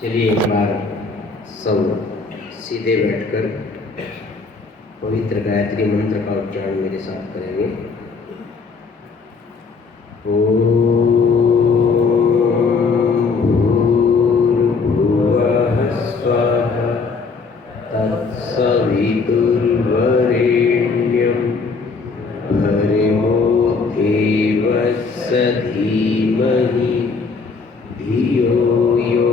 चलिए एक बार सब सीधे बैठकर पवित्र गायत्री मंत्र का उच्चारण मेरे साथ करेंगे। भूर्भुवः स्वः तत्सवितुर्वरेण्यं भर्गो देवस्य धीमहि धियो यो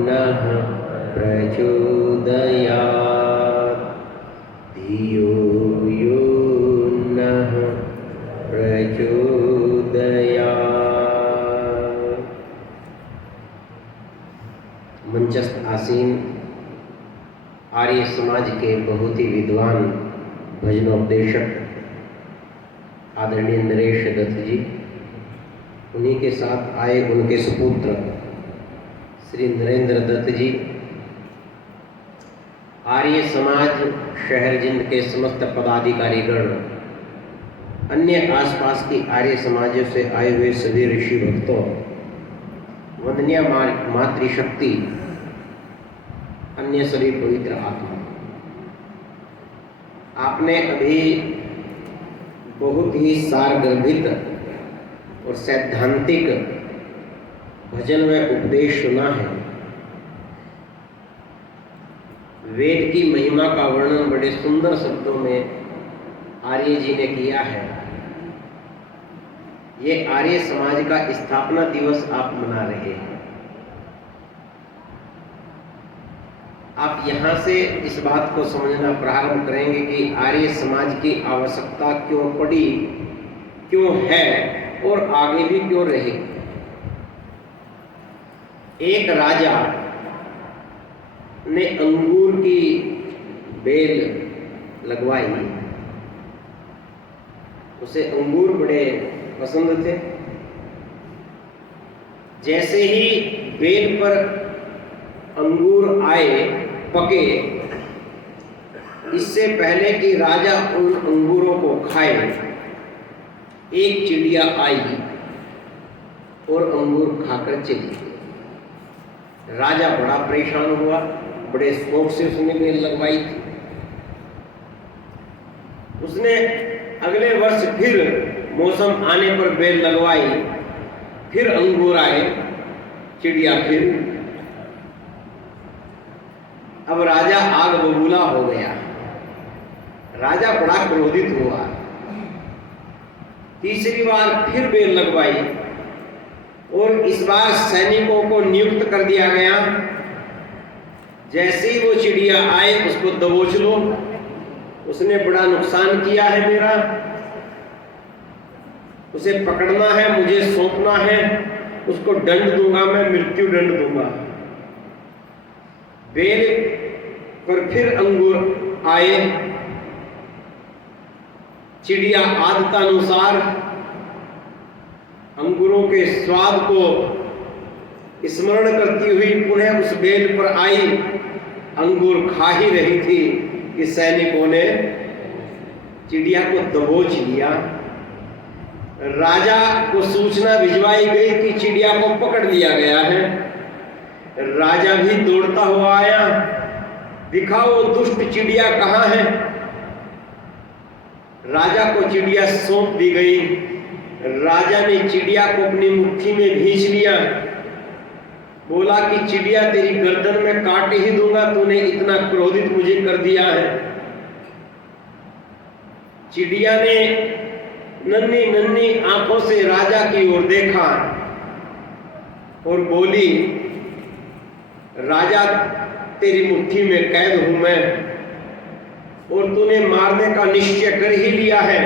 नः प्रचोदयात् धियो यो नः प्रचोदयात्। मंचस्थ आसीन आर्य समाज के बहुत ही विद्वान भजनोपदेशक आदरणीय नरेश दत्त जी, उन्हीं के साथ आए उनके सुपुत्र श्री नरेंद्र दत्त जी, आर्य समाज शहर जिंद के समस्त पदाधिकारीगण, अन्य आसपास की आर्य समाजों से आए हुए सभी ऋषि भक्तों, वंदनीय मातृशक्ति, अन्य सभी पवित्र आत्मा। आपने अभी बहुत ही सारगर्भित और सैद्धांतिक भजन में उपदेश सुना है। वेद की महिमा का वर्णन बड़े सुंदर शब्दों में आर्य जी ने किया है। ये आर्य समाज का स्थापना दिवस आप मना रहे हैं। आप यहाँ से इस बात को समझना प्रारंभ करेंगे कि आर्य समाज की आवश्यकता क्यों पड़ी, क्यों है और आगे भी क्यों रहेगी। एक राजा ने अंगूर की बेल लगवाई। उसे अंगूर बड़े पसंद थे। जैसे ही बेल पर अंगूर आए, पके, इससे पहले कि राजा उन अंगूरों को खाए, एक चिड़िया आई और अंगूर खाकर चली गई। राजा बड़ा परेशान हुआ, बड़े शौक से उसने बेल लगवाई थी। उसने अगले वर्ष फिर मौसम आने पर बेल लगवाई, फिर अंगूर आए, चिड़िया फिर। अब राजा आग बबूला हो गया। राजा बड़ा क्रोधित हुआ। तीसरी बार फिर बेल लगवाई और इस बार सैनिकों को नियुक्त कर दिया गया, जैसे ही वो चिड़िया आए उसको दबोच लो, उसने बड़ा नुकसान किया है मेरा, उसे पकड़ना है, मुझे सौंपना है, उसको दंड दूंगा, मैं मृत्यु दंड दूंगा। बेल पर फिर अंगूर आए। चिड़िया आदतानुसार अंगूरों के स्वाद को स्मरण करती हुई पुनः उस बेल पर आई। अंगूर खा ही रही थी कि सैनिकों ने चिड़िया को दबोच लिया। राजा को सूचना भिजवाई गई कि चिड़िया को पकड़ लिया गया है। राजा भी दौड़ता हुआ आया, दिखाओ वो दुष्ट चिड़िया कहाँ है। राजा को चिड़िया सौंप दी गई। राजा ने चिड़िया को अपनी मुट्ठी में खींच लिया, बोला कि चिड़िया तेरी गर्दन में काट ही दूंगा, तूने इतना क्रोधित मुझे कर दिया है। चिड़िया ने नन्ही नन्ही आंखों से राजा की ओर देखा और बोली, राजा तेरी मुट्ठी में कैद हूं मैं और तूने मारने का निश्चय कर ही लिया है,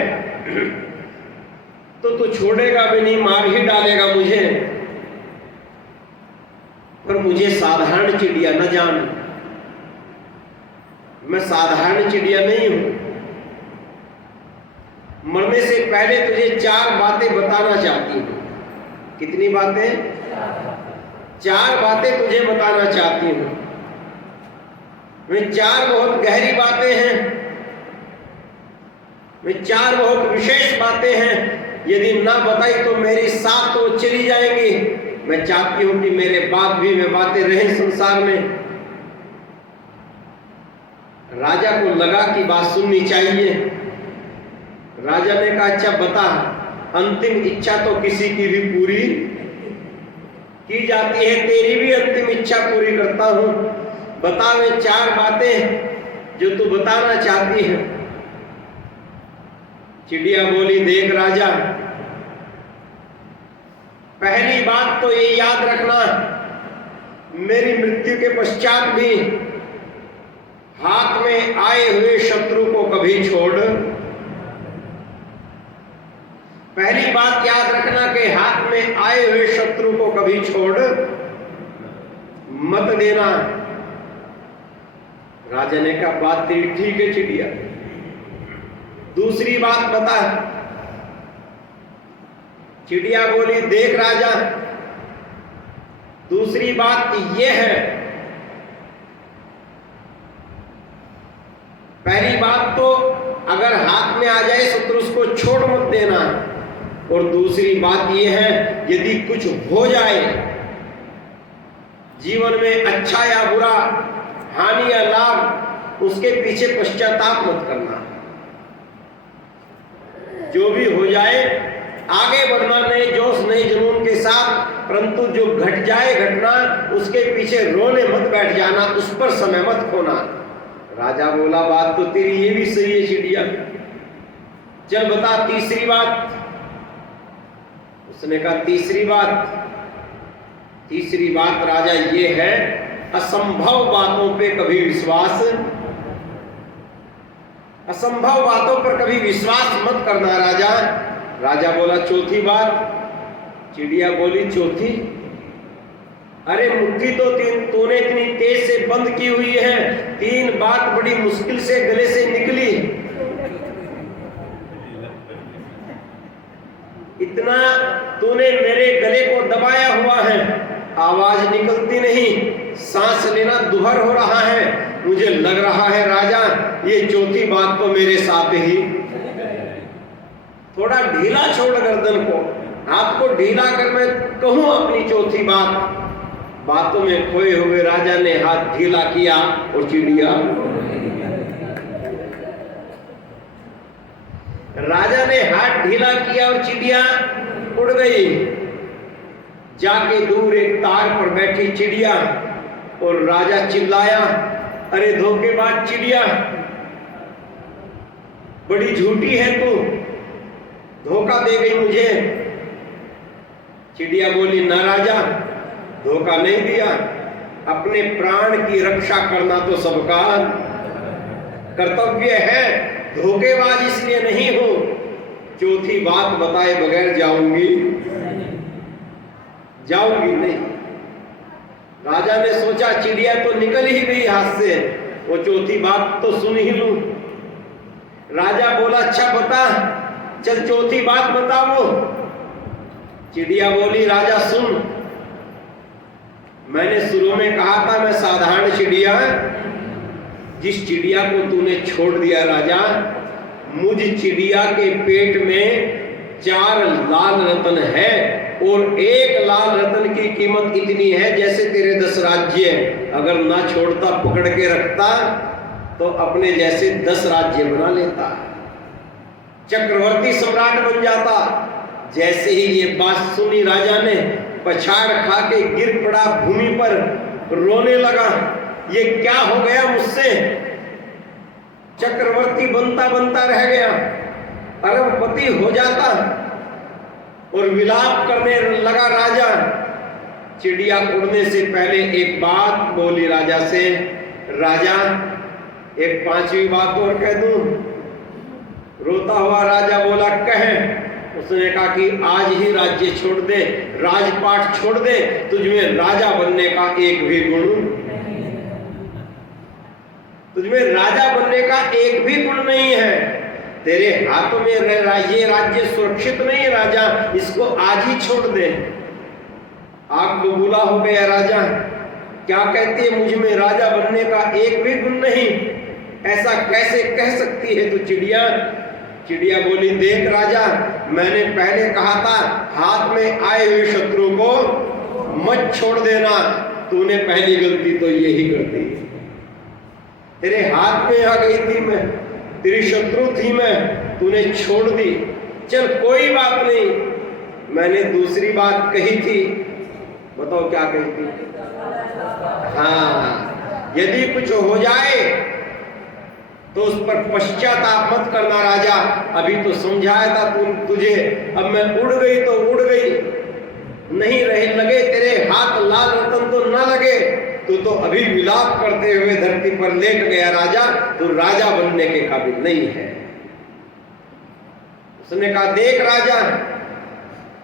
तो तू छोड़ेगा भी नहीं, मार ही डालेगा मुझे। पर मुझे साधारण चिड़िया न जान, मैं साधारण चिड़िया नहीं हूं। मरने से पहले तुझे 4 बातें बताना चाहती हूं। कितनी बातें? 4 बातें तुझे बताना चाहती हूं। वे 4 बहुत गहरी बातें हैं, वे 4 बहुत विशेष बातें हैं। यदि ना बताई तो मेरी साथ तो चली जाएंगी। मैं चाहती हूं कि मेरे बाद भी मैं बातें रहें संसार में। राजा को लगा कि बात सुननी चाहिए। राजा ने कहा, अच्छा बता, अंतिम इच्छा तो किसी की भी पूरी की जाती है, तेरी भी अंतिम इच्छा पूरी करता हूं। बता वे 4 बातें जो तू बताना चाहती है। चिड़िया बोली, देख राजा, पहली बात तो ये याद रखना, मेरी मृत्यु के पश्चात भी हाथ में आए हुए शत्रु को कभी छोड़। पहली बात याद रखना कि हाथ में आए हुए शत्रु को कभी छोड़ मत देना। राजा ने कहा, बात तेरी ठीक है चिड़िया। दूसरी बात बता। चिड़िया बोली, देख राजा, दूसरी बात यह है, पहली बात तो अगर हाथ में आ जाए शत्रु उसको छोड़ मत देना, और दूसरी बात यह है, यदि कुछ हो जाए जीवन में, अच्छा या बुरा, हानि या लाभ, उसके पीछे पश्चाताप मत करना। जो भी हो जाए आगे बढ़ना, नए जोश नए जुनून के साथ, परंतु जो घट जाए घटना उसके पीछे रोने मत बैठ जाना, उस पर समय मत खोना। राजा बोला, बात तो तेरी ये भी सही है चिड़िया, चल बता तीसरी बात। उसने कहा, तीसरी बात राजा ये है, असंभव बातों पे कभी विश्वास, असंभव बातों पर कभी विश्वास मत करना राजा। राजा बोला, चौथी बात। चिड़िया बोली, चौथी? अरे मुट्ठी तो तूने इतनी तेज से बंद की हुई है, 3 बात बड़ी मुश्किल से गले से निकली, इतना तूने मेरे गले को दबाया हुआ है, आवाज निकलती नहीं, सांस लेना दुभर हो रहा है। मुझे लग रहा है राजा, ये चौथी बात तो मेरे साथ ही। थोड़ा ढीला छोड़ गर्दन को, हाथ को ढीला कर मैं कहूं अपनी चौथी बात। बातों में खोए हुए राजा ने हाथ ढीला किया और चिड़िया, राजा ने हाथ ढीला किया और चिड़िया उड़ गई। जाके दूर एक तार पर बैठी चिड़िया, और राजा चिल्लाया, अरे धोखेबाज चिड़िया, बड़ी झूठी है तू, धोखा दे गई मुझे। चिड़िया बोली, ना राजा, धोखा नहीं दिया, अपने प्राण की रक्षा करना तो सबका कर्तव्य है, धोखेबाज इसलिए नहीं हूं। चौथी बात बताए बगैर जाऊंगी नहीं। राजा ने सोचा चिड़िया तो निकल ही गई हाथ से, वो चौथी बात तो सुन ही लूं। राजा बोला, अच्छा बता, चल चौथी बात बता वो। चिड़िया बोली, राजा सुन, मैंने शुरू में कहा था मैं साधारण चिड़िया, जिस चिड़िया को तूने छोड़ दिया राजा, मुझ चिड़िया के पेट में 4 लाल रत्न है, और 1 लाल रत्न की कीमत इतनी है जैसे तेरे 10 राज्य। अगर ना छोड़ता, पकड़ के रखता, तो अपने जैसे 10 राज्य बना लेता, चक्रवर्ती सम्राट बन जाता। जैसे ही ये बात सुनी राजा ने पछाड़ खा के गिर पड़ा भूमि पर, रोने लगा, ये क्या हो गया मुझसे, चक्रवर्ती बनता बनता रह गया, अरबपति हो जाता। और विलाप करने लगा राजा। चिड़िया उड़ने से पहले एक बात बोली राजा से, राजा एक 5वीं बात और कह दूं। रोता हुआ राजा बोला, कह। उसने कहा कि आज ही राज्य छोड़ दे, राजपाट छोड़ दे, तुझमें राजा बनने का एक भी गुण, तुझमें राजा बनने का एक भी गुण नहीं है। तेरे हाथों में ये राज्य सुरक्षित नहीं है राजा, इसको आज ही छोड़ दे। आग बबूला हो गया राजा, क्या कहती है, मुझ में राजा बनने का एक भी गुण नहीं, ऐसा कैसे कह सकती है तू चिड़िया। चिड़िया बोली, देख राजा, मैंने पहले कहा था हाथ में आए हुए शत्रु को मत छोड़ देना, तूने पहली गलती तो यही कर दी। तेरे हाथ में आ गई थी मैं, तेरी शत्रु थी मैं, तूने छोड़ दी। चल कोई बात नहीं, मैंने दूसरी बात कही थी, बताओ क्या कही थी? हाँ, यदि कुछ हो जाए तो उस पर पश्चाताप मत करना राजा। अभी तो समझाया था तुझे, अब मैं उड़ गई तो उड़ गई, नहीं रहे लगे तेरे हाथ लाल रतन तो न लगे, तू तो अभी विलाप करते हुए धरती पर लेट गया राजा, तू राजा बनने के काबिल नहीं है। उसने कहा देख राजा,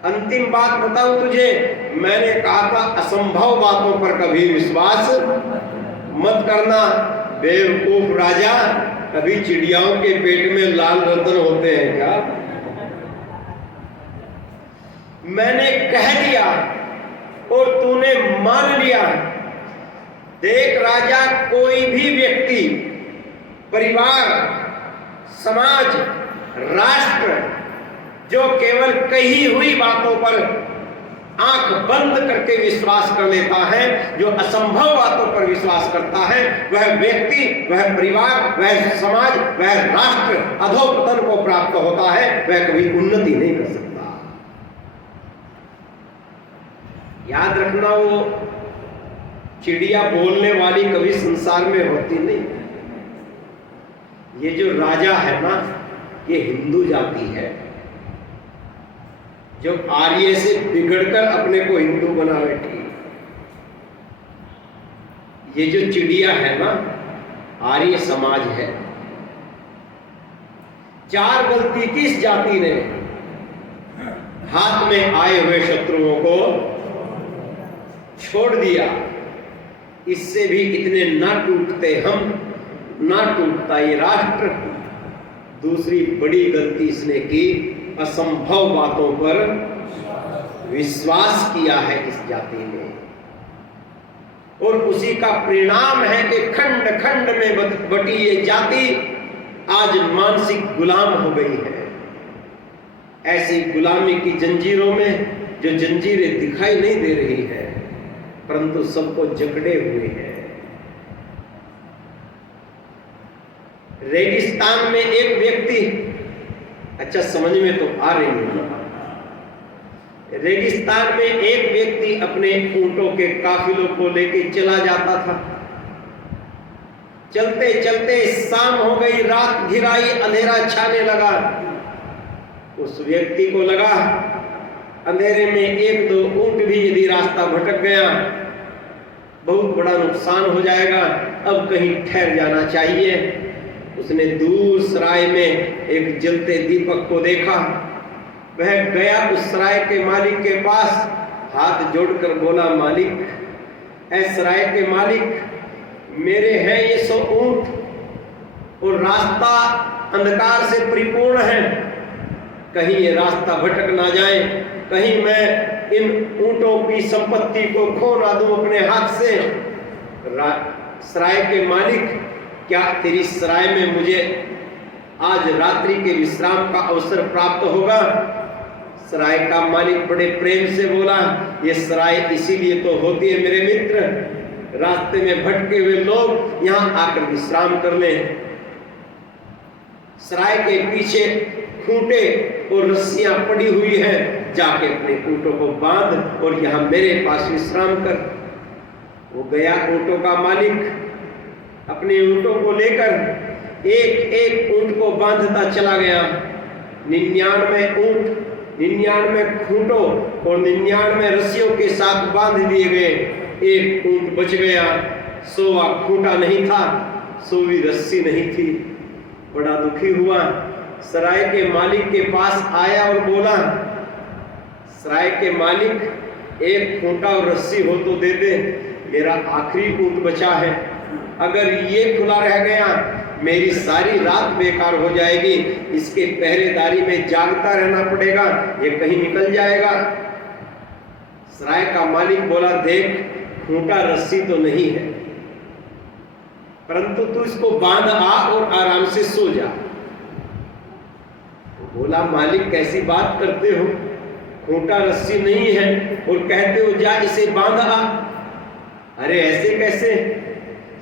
अंतिम बात बताऊं तुझे, मैंने कहा था असंभव बातों पर कभी विश्वास मत करना। बेवकूफ राजा, कभी चिड़ियाओं के पेट में लाल रतन होते हैं क्या? मैंने कह दिया और तूने मान लिया। देख राजा, कोई भी व्यक्ति, परिवार, समाज, राष्ट्र जो केवल कही हुई बातों पर आंख बंद करके विश्वास कर लेता है, जो असंभव बातों पर विश्वास करता है, वह व्यक्ति, वह परिवार, वह समाज, वह राष्ट्र अधोपतन को प्राप्त होता है, वह कभी उन्नति नहीं कर सकता। याद रखना, वो चिड़िया बोलने वाली कभी संसार में होती नहीं। ये जो राजा है ना, ये हिंदू जाति है, जो आर्य से बिगड़कर अपने को हिंदू बना बैठी। ये जो चिड़िया है ना, आर्य समाज है। चार गलती की इस जाति ने, हाथ में आए हुए शत्रुओं को छोड़ दिया। इससे भी इतने ना टूटते हम, ना टूटता ये राष्ट्र। दूसरी बड़ी गलती इसने की, असंभव बातों पर विश्वास किया है इस जाति ने, और उसी का परिणाम है कि खंड खंड में बटी ये जाति आज मानसिक गुलाम हो गई है। ऐसी गुलामी की जंजीरों में जो जंजीरें दिखाई नहीं दे रही है, परंतु सबको जकड़े हुए हैं। रेगिस्तान में एक व्यक्ति, अच्छा समझ में तो आ रही है, रेगिस्तान में एक व्यक्ति अपने ऊंटों के काफिलों को लेकर चला जाता था। चलते चलते शाम हो गई, रात घिराई, अंधेरा छाने लगा। उस व्यक्ति को लगा अंधेरे में एक दो ऊंट भी यदि रास्ता भटक गया बहुत बड़ा नुकसान हो जाएगा, अब कहीं ठहर जाना चाहिए। उसने दूर सराय में एक जलते दीपक को देखा। वह गया उस सराय के मालिक के पास, हाथ जोड़कर बोला, मालिक, ऐ सराय के मालिक, मेरे हैं ये 100 ऊंट और रास्ता अंधकार से परिपूर्ण है, कहीं ये रास्ता भटक ना जाए, कहीं मैं इन ऊंटों की संपत्ति को खो ना दूं अपने हाथ से। सराय के मालिक, क्या तेरी सराय में मुझे आज रात्रि के विश्राम का अवसर प्राप्त होगा? सराय का मालिक बड़े प्रेम से बोला, ये सराय इसीलिए तो होती है मेरे मित्र, रास्ते में भटके हुए लोग यहाँ आकर विश्राम कर लें। सराय के पीछे खूंटे और रस्सियां पड़ी हुई हैं, जाके अपने ऊंटों को बांध और यहाँ मेरे पास विश्राम कर। वो गया ऊंटों का मालिक, अपने ऊंटों को लेकर एक एक ऊंट को बांधता चला गया। 99 ऊंट 99 खूंटों और 99 रस्सियों के साथ बांध दिए गए। एक ऊंट बच गया, 100वां खूंटा नहीं था, 100वीं रस्सी नहीं थी। बड़ा दुखी हुआ, सराय के मालिक के पास आया और बोला, सराय के मालिक, एक खूंटा और रस्सी हो तो दे दे, मेरा आखिरी ऊंट बचा है, अगर ये खुला रह गया मेरी सारी रात बेकार हो जाएगी, इसके पहरेदारी में जागता रहना पड़ेगा, ये कहीं निकल जाएगा। सराय का मालिक बोला, देख खूंटा रस्सी तो नहीं है, परंतु तू इसको बांध आ और आराम से सो जा। बोला, मालिक कैसी बात करते हो, खूंटा रस्सी नहीं है और कहते हो जा इसे बांधा। अरे ऐसे कैसे?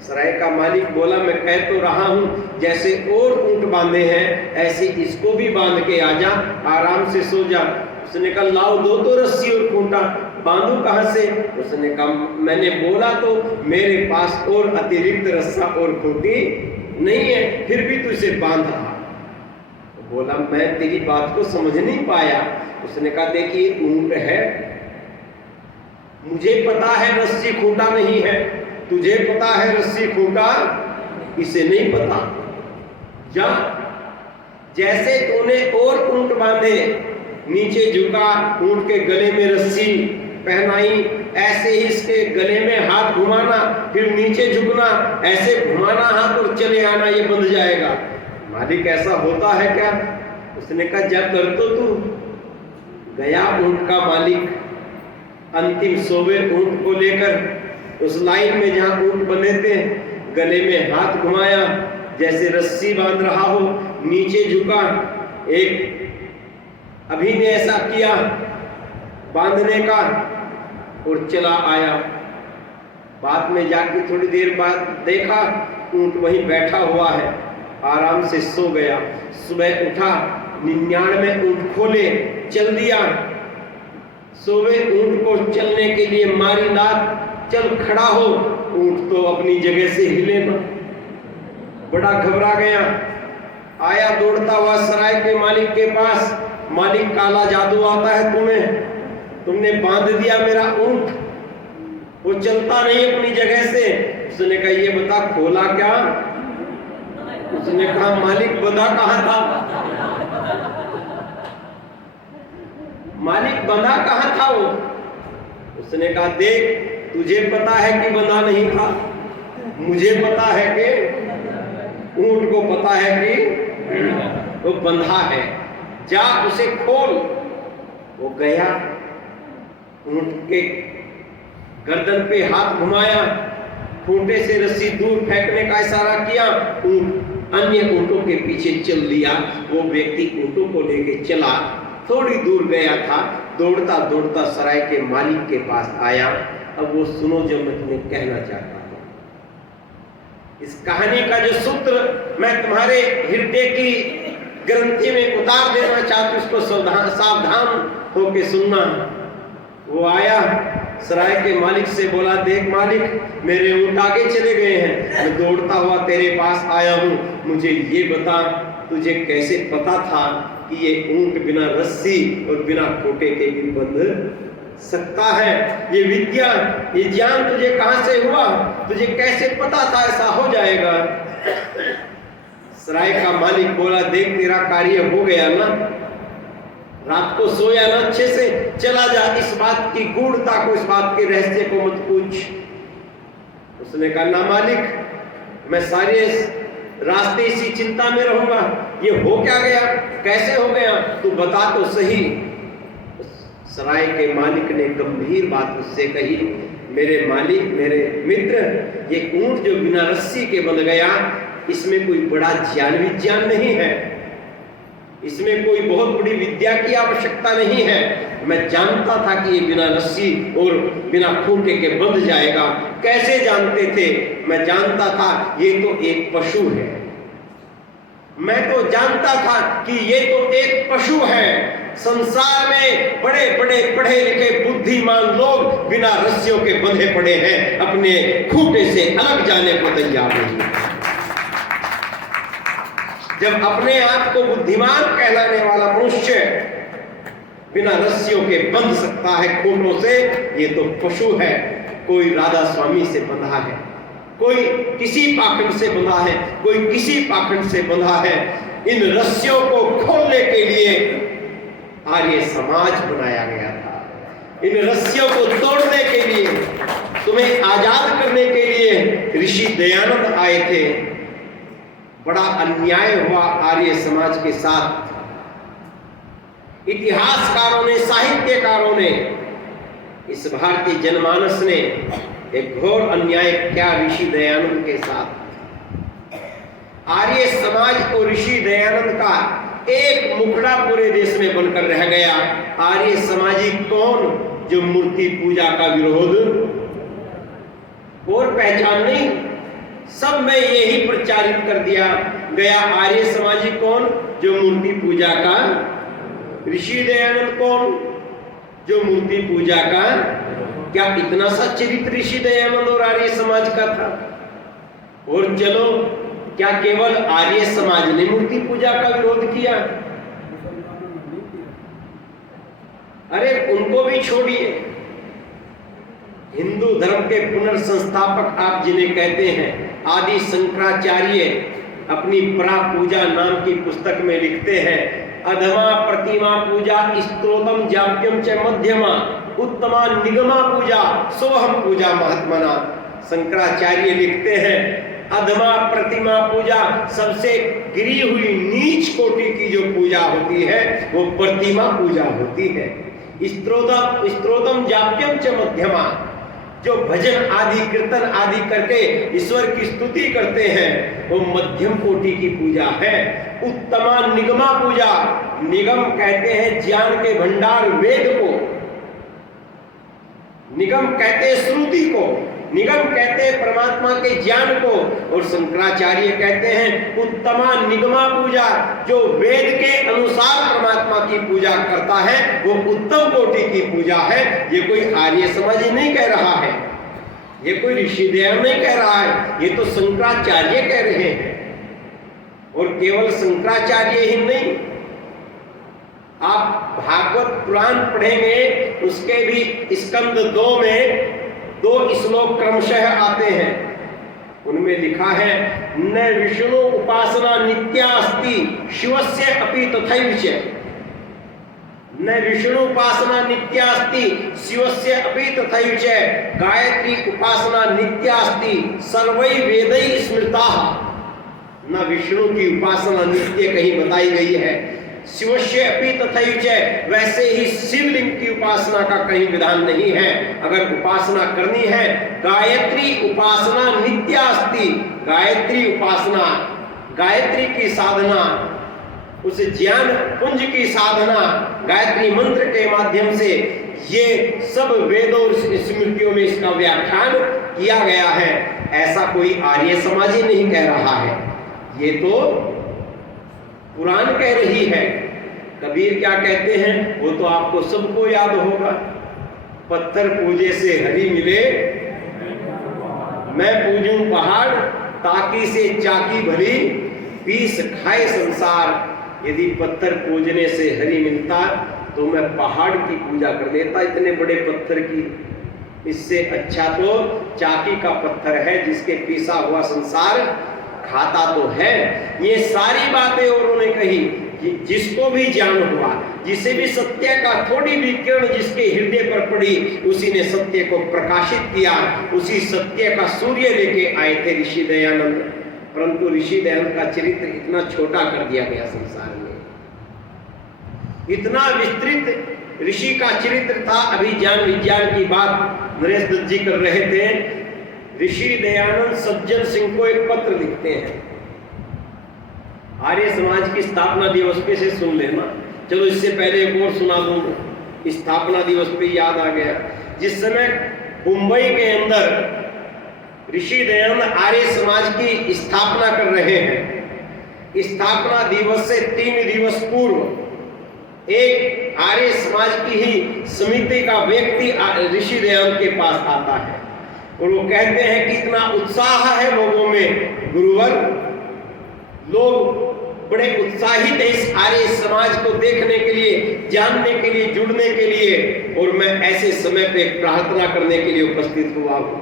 सराय का मालिक बोला मैं कह तो रहा हूं जैसे और ऊंट बांधे हैं ऐसे इसको भी बांध के आ जा, आराम से सो जा। उसने कहा लाओ दो तो रस्सी और खूंटा, बांधू कहां से? उसने कहा मैंने बोला तो मेरे पास और अतिरिक्त रस्सा और खूंटी नहीं है, फिर भी तू इसे बांध रहा। बोला मैं तेरी बात को समझ नहीं पाया। उसने कहा देखिए ऊंट है, मुझे पता है रस्सी खूंटा नहीं है, तुझे पता है रस्सी खूंटा, इसे नहीं पता। जा जैसे तूने और ऊंट बांधे, नीचे झुका, ऊंट के गले में रस्सी पहनाई, ऐसे ही इसके गले में हाथ घुमाना, फिर नीचे झुकना, ऐसे घुमाना हाथ और चले आना, ये बंध जाएगा। मालिक ऐसा होता है क्या? उसने कहा जा कर तो तू। गया ऊंट का मालिक अंतिम सोवे ऊंट को लेकर उस लाइन में जहां ऊंट बने थे, गले में हाथ घुमाया जैसे रस्सी बांध रहा हो, नीचे झुका, एक अभी ने ऐसा किया बांधने का और चला आया। बाद में जाके थोड़ी देर बाद देखा ऊंट वहीं बैठा हुआ है, आराम से सो गया। सुबह उठा, 99 ऊंट खोले, चल दिया। सोवे ऊंट को चलने के लिए मारी लात, चल खड़ा हो, ऊंट तो अपनी जगह से हिले ना। बड़ा घबरा गया, आया दौड़ता हुआ सराय के मालिक के पास। मालिक काला जादू आता है तुम्हें, तुमने बांध दिया मेरा ऊंट, वो चलता नहीं अपनी जगह से। उसने कहा ये बता खोला क्या? उसने कहा मालिक बंधा कहां था? मालिक बंधा कहां था वो? उसने कहा देख तुझे पता है कि बंधा नहीं था, मुझे पता है कि ऊंट को पता है कि वो बंधा है, जा उसे खोल। वो गया, ऊंट के गर्दन पे हाथ घुमाया, खूंटे से रस्सी दूर फेंकने का इशारा किया, ऊंट अन्य ऊंटों के पीछे चल दिया। वो व्यक्ति ऊंटों को लेके चला, थोड़ी दूर गया था, दौड़ता दौड़ता सराय के मालिक के पास आया। अब वो सुनो जो मैं तुम्हें कहना चाहता हूं। इस कहानी का जो सूत्र मैं तुम्हारे हृदय की ग्रंथि में उतार देना चाहती हूं, उसको सावधान होके सुनना। वो आया, सराय के मालिक से बोला देख मालिक मेरे ऊंट आगे चले गए हैं, मैं दौड़ता हुआ तेरे पास आया हूं, मुझे ये बता तुझे कैसे पता था कि ये ऊंट बिना रस्सी और बिना खूंटे के भी बंध सकता है? ये विद्या, ये ज्ञान तुझे कहां से हुआ? तुझे कैसे पता था ऐसा हो जाएगा? सराय का मालिक बोला देख तेरा कार्य हो गया ना, रात को सोया ना अच्छे से, चला जा, इस बात की गूढ़ता को, इस बात के रहस्य को मत पूछ। उसने कहा ना मालिक मैं सारे रास्ते इसी चिंता में रहूंगा, ये हो क्या गया, कैसे हो गया, तू बता तो सही। सराय के मालिक ने गंभीर बात उससे कही, मेरे मालिक मेरे मित्र, ये ऊंट जो बिना रस्सी के बंध गया, इसमें कोई बड़ा ज्ञान विज्ञान नहीं है, इसमें कोई बहुत बड़ी विद्या की आवश्यकता नहीं है। मैं जानता था कि ये बिना रस्सी और बिना खूंटे के बंध जाएगा। कैसे जानते थे? मैं जानता था ये तो एक पशु है, मैं तो जानता था कि ये तो एक पशु है। संसार में बड़े बड़े पढ़े लिखे बुद्धिमान लोग बिना रस्सियों के बंधे पड़े हैं, अपने खूंटे से अलग जाने को तैयार नहीं। जब अपने आप को बुद्धिमान कहलाने वाला मनुष्य बिना रस्सियों के बंध सकता है खूंटों से, ये तो पशु है। कोई राधा स्वामी से बंधा है, कोई किसी पाखंड से बंधा है, कोई किसी पाखंड से बंधा है। इन रस्सियों को खोलने के लिए आर्य समाज बनाया गया था। इन रस्सियों को तोड़ने के लिए, तुम्हें आजाद करने के लिए ऋषि दयानंद आए थे। बड़ा अन्याय हुआ आर्य समाज के साथ। इतिहासकारों ने, साहित्यकारों ने, इस भारतीय जनमानस ने एक घोर अन्याय किया ऋषि दयानंद के साथ। आर्य समाज और ऋषि दयानंद का एक मुखड़ा पूरे देश में बनकर रह गया। आर्य समाजी कौन? जो मूर्ति पूजा का विरोध, और पहचान नहीं, सब में यही प्रचारित कर दिया गया। आर्य समाजी कौन? जो मूर्ति पूजा का। ऋषि दयानंद कौन? जो मूर्ति पूजा का। क्या इतना सा चरित्र ऋषि दयानंद और आर्य समाज का था? और चलो, क्या केवल आर्य समाज ने मूर्ति पूजा का विरोध किया? अरे उनको भी छोड़िए, हिंदू धर्म के पुनर्संस्थापक आप जिन्हें कहते हैं, आदि शंकराचार्य अपनी परा पूजा नाम की पुस्तक में लिखते हैं, अधमा प्रतिमा पूजा स्त्रोतम जाप्यम च मध्यमा उत्तमा निगमा पूजा सोहम पूजा महात्मना। शंकराचार्य लिखते हैं, अधमा प्रतिमा पूजा, सबसे गिरी हुई नीच कोटि की जो पूजा होती है वो प्रतिमा पूजा होती है। स्त्रोतम जाप्यम च मध्यमा, जो भजन आदि कीर्तन आदि करके ईश्वर की स्तुति करते हैं वो मध्यम कोटि की पूजा है। उत्तमा निगमा पूजा, निगम कहते हैं ज्ञान के भंडार वेद को, निगम कहते हैं श्रुति को, निगम कहते हैं परमात्मा के ज्ञान को, और शंकराचार्य कहते हैं उत्तमा निगमा पूजा, जो वेद के अनुसार परमात्मा की पूजा करता है वो उत्तम कोटि की पूजा है। ये कोई आर्य समाजी नहीं कह रहा है, ये कोई ऋषि दयानंद नहीं कह रहा है, ये तो शंकराचार्य कह रहे हैं। और केवल शंकराचार्य ही नहीं, आप भागवत पुराण पढ़ेंगे, उसके भी स्कंद 2 में 2 श्लोक क्रमशः आते हैं। उनमें लिखा है, न विष्णु उपासना नित्या अस्ति शिवस्य अपि तथैव च। न विष्णु उपासना नित्या अस्ति शिवस्य अपि तथैव च। गायत्री उपासना नित्या अस्ति सर्वै वेदै स्मृताः। न विष्णु की उपासना नित्य कहीं बताई गई है, शिवस्य अपि तथैव च, वैसे ही शिवलिंग की उपासना का कहीं विधान नहीं है। अगर उपासना करनी है, गायत्री उपासना नित्या अस्ति, गायत्री उपासना, गायत्री की साधना, उस ज्ञान पुंज की साधना, गायत्री मंत्र के माध्यम से, ये सब वेदों और स्मृतियों में इसका व्याख्यान किया गया है। ऐसा कोई आर्य समाजी नहीं कह रहा है, ये तो पुराण कह रही है। कबीर क्या कहते हैं वो तो आपको सबको याद होगा, पत्थर पूजे से हरि मिले, मैं पूजूं पहाड़ ताकि से चाकी भली, पीस खाए संसार। यदि पत्थर पूजने से हरि मिलता तो मैं पहाड़ की पूजा कर देता, इतने बड़े पत्थर की। इससे अच्छा तो चाकी का पत्थर है जिसके पीसा हुआ संसार खाता तो है। ये सारी बातें उन्होंने कही, जिसको भी ज्ञान हुआ, जिसे भी सत्य का थोड़ी भी किरण जिसके हृदय पर पड़ी, उसी ने सत्य को प्रकाशित किया, उसी सत्य का सूर्य लेके आए थे ऋषि दयानंद। परंतु ऋषि दयानंद का चरित्र इतना छोटा कर दिया गया संसार में, इतना विस्तृत ऋषि का चरित्र था। अभी ज्ञान विज्ञान की बात नरेश दत्त जी कर रहे थे। ऋषि दयानंद सज्जन सिंह को एक पत्र लिखते हैं, आर्य समाज की स्थापना दिवस पे से सुन लेना। चलो इससे पहले एक और सुना दूं, स्थापना दिवस पे याद आ गया। जिस समय मुंबई के अंदर ऋषि दयानंद आर्य समाज की स्थापना कर रहे हैं, स्थापना दिवस से 3 दिवस पूर्व एक आर्य समाज की ही समिति का व्यक्ति ऋषि दयानंद के पास आता है और वो कहते हैं कि इतना उत्साह है लोगों में, गुरुवर, लोग बड़े उत्साहित है इस आर्य समाज को देखने के लिए, जानने के लिए, जुड़ने के लिए, और मैं ऐसे समय पे प्रार्थना करने के लिए उपस्थित हुआ हूं।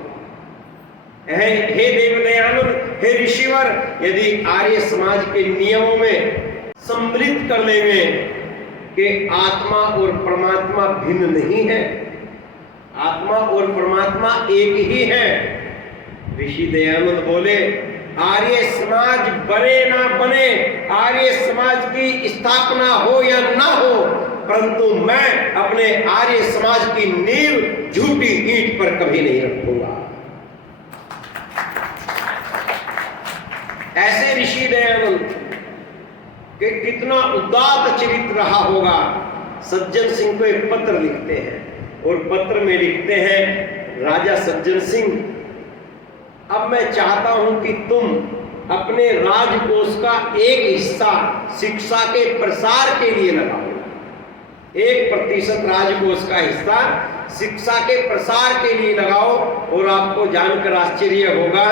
हे देव दयानंद, हे ऋषिवर, यदि आर्य समाज के नियमों में सम्मिलित कर लेंगे कि आत्मा और परमात्मा भिन्न नहीं है, आत्मा और परमात्मा एक ही है। ऋषि दयानंद बोले, आर्य समाज बने ना बने, आर्य समाज की स्थापना हो या ना हो, परंतु मैं अपने आर्य समाज की नींव झूठी ईंट पर कभी नहीं रखूंगा। ऐसे ऋषि दयानंद कि कितना उदात्त चरित्र रहा होगा। सज्जन सिंह को एक पत्र लिखते हैं और पत्र में लिखते हैं, राजा सज्जन सिंह, अब मैं चाहता हूं कि तुम अपने राजकोष का एक हिस्सा शिक्षा के प्रसार के लिए लगाओ। 1% राजकोष का हिस्सा शिक्षा के प्रसार के लिए लगाओ। और आपको जानकर आश्चर्य होगा,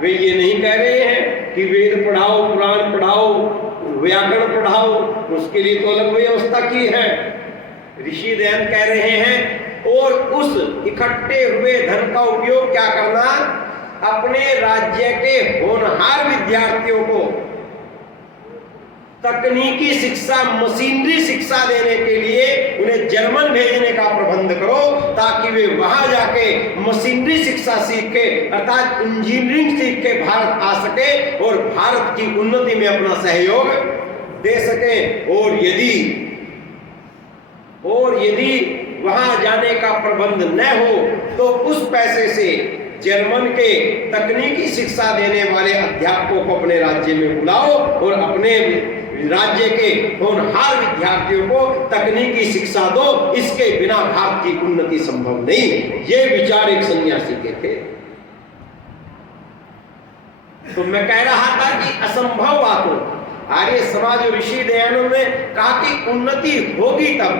वे ये नहीं कह रहे हैं कि वेद पढ़ाओ, पुराण पढ़ाओ, व्याकरण पढ़ाओ, उसके लिए तो अलग व्यवस्था की है। ऋषि दयान कह रहे हैं, और उस इकट्ठे हुए धन का उपयोग क्या करना, अपने राज्य के होनहार विद्यार्थियों को तकनीकी शिक्षा, मशीनरी शिक्षा देने के लिए उन्हें जर्मन भेजने का प्रबंध करो, ताकि वे वहां जाके मशीनरी शिक्षा सीख के, अर्थात इंजीनियरिंग सीख के भारत आ सके और भारत की उन्नति में अपना सहयोग दे सके। और यदि वहां जाने का प्रबंध न हो तो उस पैसे से जर्मन के तकनीकी शिक्षा देने वाले अध्यापकों को अपने राज्य में बुलाओ और अपने राज्य के होनहार विद्यार्थियों को तकनीकी शिक्षा दो। इसके बिना भारत की उन्नति संभव नहीं। ये विचार एक सन्यासी के थे। तो मैं कह रहा था कि असंभव बातों, आर्य समाज और ऋषि दयानों ने कहा कि उन्नति होगी तब,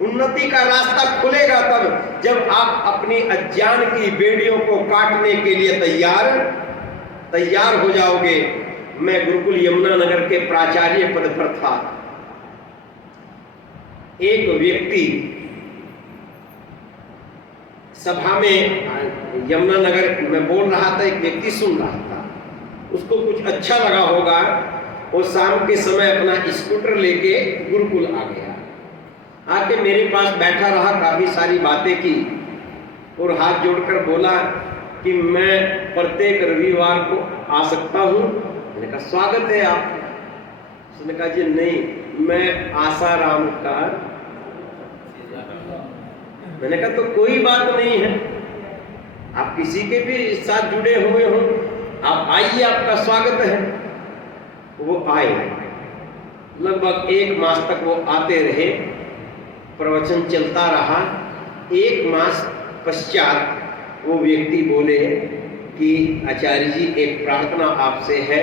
उन्नति का रास्ता खुलेगा तब, जब आप अपनी अज्ञान की बेड़ियों को काटने के लिए तैयार हो जाओगे। मैं गुरुकुल यमुनानगर के प्राचार्य पद पर था। एक व्यक्ति सभा में यमुनानगर में बोल रहा था, एक व्यक्ति सुन रहा था, उसको कुछ अच्छा लगा होगा, और शाम के समय अपना स्कूटर लेके गुरुकुल आ गया। आके मेरे पास बैठा रहा, काफी सारी बातें की और हाथ जोड़कर बोला कि मैं प्रत्येक रविवार को आ सकता हूं। मैंने कहा स्वागत है आप। उसने कहा जी नहीं, मैं आसाराम का। मैंने कहा तो कोई बात नहीं है, आप किसी के भी साथ जुड़े हुए हो, आप आइए, आपका स्वागत है। वो आए, लगभग 1 मास तक वो आते रहे, प्रवचन चलता रहा। 1 मास पश्चात वो व्यक्ति बोले कि आचार्य जी एक प्रार्थना आपसे है,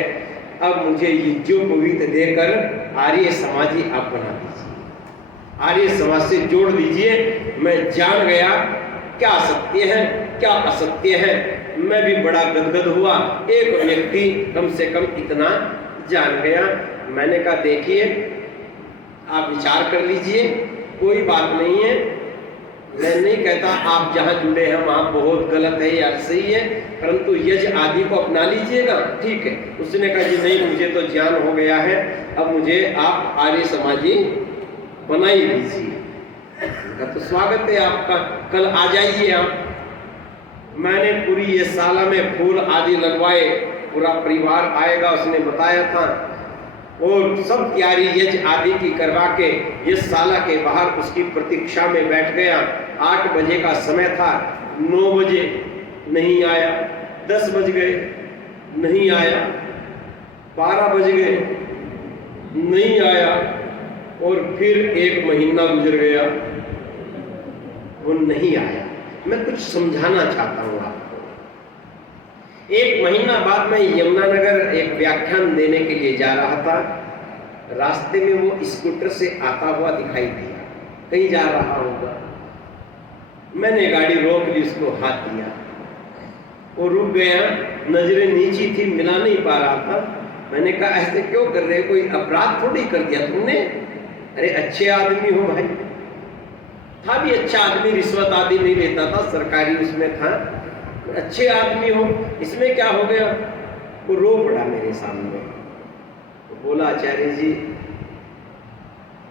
अब मुझे यज्ञोपवीत देकर आर्य समाजी आप बना दीजिए, आर्य समाज से जोड़ दीजिए। मैं जान गया क्या सत्य है क्या असत्य है। मैं भी बड़ा गदगद हुआ, एक व्यक्ति कम से कम इतना जान गया। मैंने कहा देखिए, आप विचार कर लीजिए, कोई बात नहीं है। मैं नहीं कहता आप जहां जुड़े हैं वहां बहुत गलत है या सही है, परंतु यज्ञ आदि को अपना लीजिएगा, ठीक है। उसने कहा जी नहीं, मुझे तो ज्ञान हो गया है, अब मुझे आप आर्य समाजी बना ही दीजिए। तो स्वागत है आपका, कल आ जाइए आप। मैंने पूरी ये साला में फूल आदि लगवाए, पूरा परिवार आएगा उसने बताया था, और सब तैयारी यज्ञ आदि की करवा के ये साला के बाहर उसकी प्रतीक्षा में बैठ गया। 8 बजे का समय था, 9 बजे नहीं आया, 10 बज गए नहीं आया, 12 बज गए नहीं आया, और फिर 1 महीना गुजर गया, वो नहीं आया। मैं कुछ समझाना चाहता हूँ आपको। 1 महीना बाद मैं यमुनानगर एक व्याख्यान देने के लिए जा रहा था। रास्ते में वो स्कूटर से आता हुआ दिखाई दिया, कहीं जा रहा होगा। मैंने गाड़ी रोक ली, उसको हाथ दिया, वो रुक गया, नजरें नीची थी, मिला नहीं पा रहा था। मैंने कहा ऐसे क्यों कर रहे, कोई अपराध थोड़ी कर दिया तुमने? अरे अच्छे आदमी हो भाई। था भी अच्छा आदमी, रिश्वत आदि नहीं लेता था, सरकारी उसमें था, अच्छे आदमी हो, इसमें क्या हो गया? वो रो पड़ा मेरे सामने। तो बोला आचार्य जी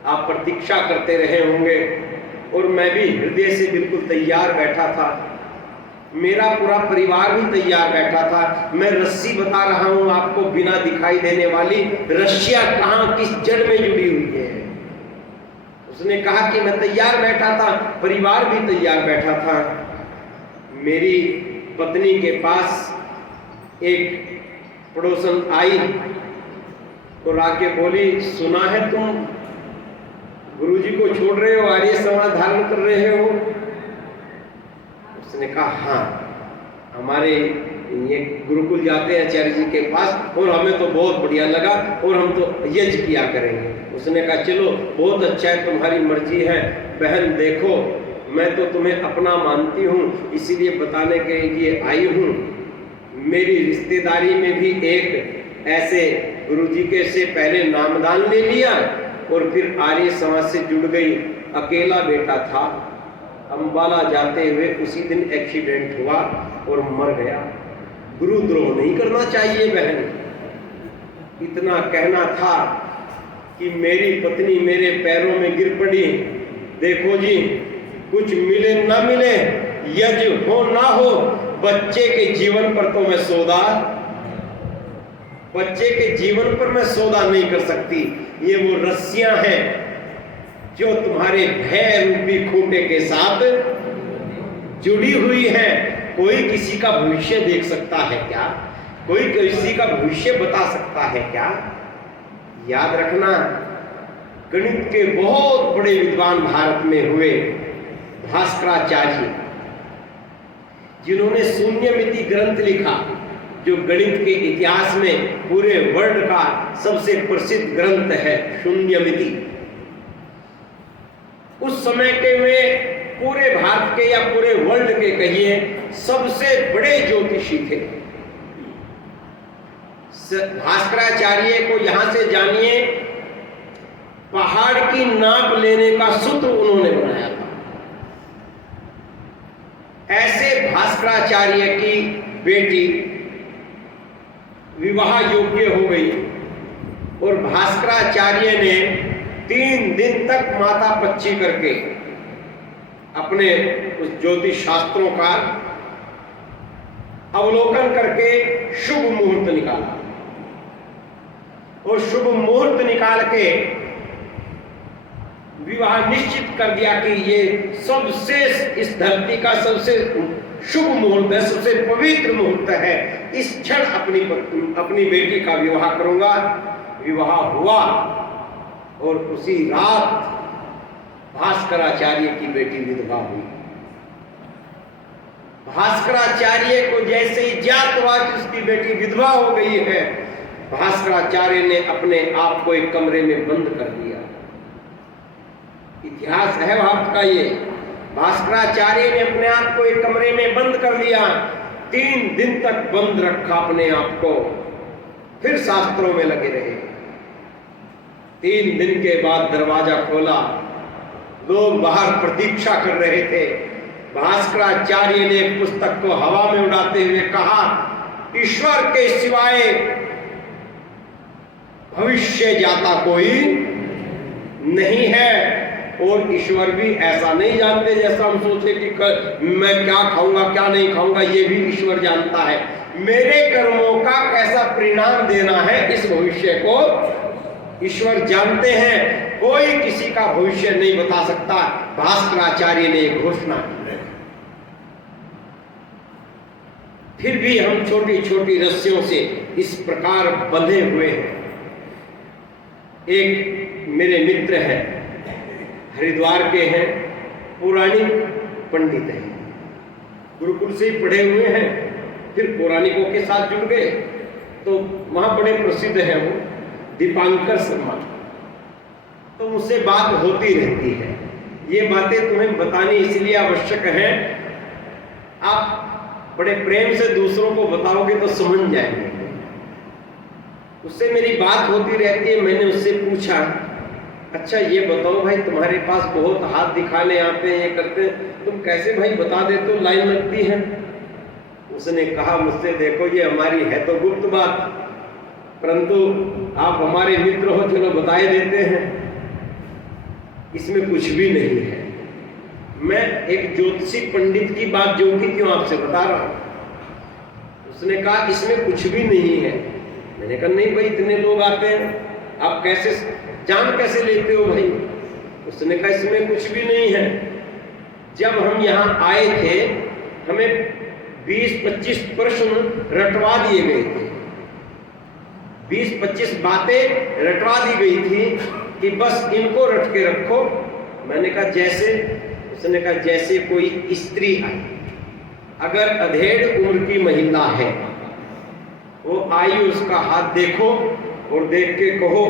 आप प्रतीक्षा करते रहे होंगे, और मैं भी हृदय से बिल्कुल तैयार बैठा था, मेरा पूरा परिवार भी तैयार बैठा था। मैं रस्सी बता रहा हूं आपको, बिना दिखाई देने वाली रस्सियां कहां किस जड़ में जुड़ी हुई है। उसने कहा कि मैं तैयार बैठा था, परिवार भी तैयार बैठा था। मेरी पत्नी के पास एक पड़ोसन आई और आके बोली, सुना है तुम गुरुजी को छोड़ रहे हो, आर्य समाज धारण कर रहे हो? उसने कहा हाँ, हमारे ये गुरुकुल जाते हैं आचार्य जी के पास और हमें तो बहुत बढ़िया लगा और हम तो यज्ञ किया करेंगे। उसने कहा चलो बहुत अच्छा है, तुम्हारी मर्जी है बहन। देखो मैं तो तुम्हें अपना मानती हूँ, इसीलिए बताने के लिए आई हूँ। मेरी रिश्तेदारी में भी एक ऐसे गुरुजी के से पहले नामदान ले लिया और फिर आर्य समाज से जुड़ गई। अकेला बेटा था, अंबाला जाते हुए उसी दिन एक्सीडेंट हुआ और मर गया। गुरुद्रोह नहीं करना चाहिए बहन। इतना कहना था कि मेरी पत्नी मेरे पैरों में गिर पड़ी। देखो जी, कुछ मिले ना मिले, यज्ञ हो ना हो, बच्चे के जीवन पर तो मैं सौदा, बच्चे के जीवन पर मैं सौदा नहीं कर सकती। ये वो रस्सियां हैं जो तुम्हारे भय रूपी खूंटे के साथ जुड़ी हुई है। कोई किसी का भविष्य देख सकता है क्या? कोई किसी का भविष्य बता सकता है क्या? याद रखना, गणित के बहुत बड़े विद्वान भारत में हुए भास्कराचार्य, जिन्होंने शून्यमिति ग्रंथ लिखा, जो गणित के इतिहास में पूरे वर्ल्ड का सबसे प्रसिद्ध ग्रंथ है शून्यमिति। उस समय के वे पूरे भारत के या पूरे वर्ल्ड के कहिए सबसे बड़े ज्योतिषी थे। भास्कराचार्य को यहां से जानिए, पहाड़ की नाप लेने का सूत्र उन्होंने बनाया था। ऐसे भास्कराचार्य की बेटी विवाह योग्य हो गई और भास्कराचार्य ने 3 दिन तक माथा पच्ची करके अपने उस ज्योतिष शास्त्रों का अवलोकन करके शुभ मुहूर्त निकाला और शुभ मुहूर्त निकाल के विवाह निश्चित कर दिया कि ये सबसे इस धरती का सबसे शुभ मुहूर्त है, सबसे पवित्र मुहूर्त है। इस क्षण अपनी बेटी का विवाह करूंगा। विवाह हुआ और उसी रात भास्कराचार्य की बेटी विधवा हुई। भास्कराचार्य को जैसे ही ज्ञात हुआ कि उसकी बेटी विधवा हो गई है, भास्कराचार्य ने अपने आप को एक कमरे में बंद कर दिया। इतिहास है भारत का ये। भास्कराचार्य ने अपने आप को एक कमरे में बंद कर लिया, 3 दिन तक बंद रखा अपने आप को, फिर शास्त्रों में लगे रहे। 3 दिन के बाद दरवाजा खोला, लोग बाहर प्रतीक्षा कर रहे थे। भास्कराचार्य ने पुस्तक को हवा में उड़ाते हुए कहा, ईश्वर के सिवाय भविष्य जाता कोई नहीं है। और ईश्वर भी ऐसा नहीं जानते जैसा हम सोचे कि मैं क्या खाऊंगा क्या नहीं खाऊंगा, ये भी ईश्वर जानता है। मेरे कर्मों का कैसा परिणाम देना है इस भविष्य को ईश्वर जानते हैं। कोई किसी का भविष्य नहीं बता सकता। भास्कराचार्य ने घोषणा की। फिर भी हम छोटी छोटी रस्सियों से इस प्रकार बंधे हुए हैं। एक मेरे मित्र हैं, हरिद्वार के हैं, पौराणिक पंडित हैं, गुरुकुल से ही पढ़े हुए हैं, फिर पौराणिकों के साथ जुड़ गए, तो वहां बड़े प्रसिद्ध हैं वो, दीपांकर शर्मा। तो मुझसे बात होती रहती है। ये बातें तुम्हें बतानी इसलिए आवश्यक है, आप बड़े प्रेम से दूसरों को बताओगे तो समझ जाएंगे। उससे मेरी बात होती रहती है। मैंने उससे पूछा, अच्छा ये बताओ भाई, तुम्हारे पास बहुत हाथ दिखाने आते हैं, ये करते हैं, तुम कैसे भाई बता देते हो, लाइन लगती है? उसने कहा मुझसे, देखो ये हमारी है तो गुप्त बात, परंतु आप हमारे मित्र हो, चलो बताए देते हैं। इसमें कुछ भी नहीं है। मैं एक ज्योतिषी पंडित की बात जो की क्यों आपसे बता रहा हूं। उसने कहा इसमें कुछ भी नहीं है। मैंने कहा नहीं भाई, इतने लोग आते हैं, आप कैसे जान कैसे लेते हो भाई? उसने कहा इसमें कुछ भी नहीं है। जब हम यहाँ आए थे, हमें 20-25 प्रश्न रटवा दिए गए थे। 20-25 बातें रटवा दी गई थी कि बस इनको रट के रखो। मैंने कहा जैसे? उसने कहा जैसे कोई स्त्री आई, अगर अधेड़ उम्र की महिला है, वो आई, उसका हाथ देखो और देख के कहो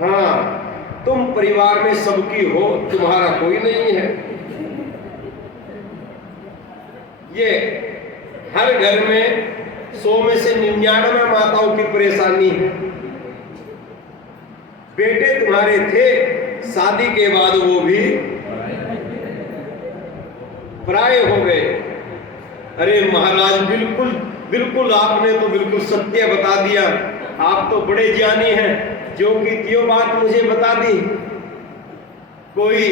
हाँ तुम परिवार में सबकी हो, तुम्हारा कोई नहीं है। ये हर घर में 100 में से 99 माताओं की परेशानी है। बेटे तुम्हारे थे, शादी के बाद वो भी पराये हो गए। अरे महाराज बिल्कुल बिल्कुल आपने तो बिल्कुल सत्य बता दिया। आप तो बड़े ज्ञानी हैं, जो कि त्यों बात मुझे बता दी। कोई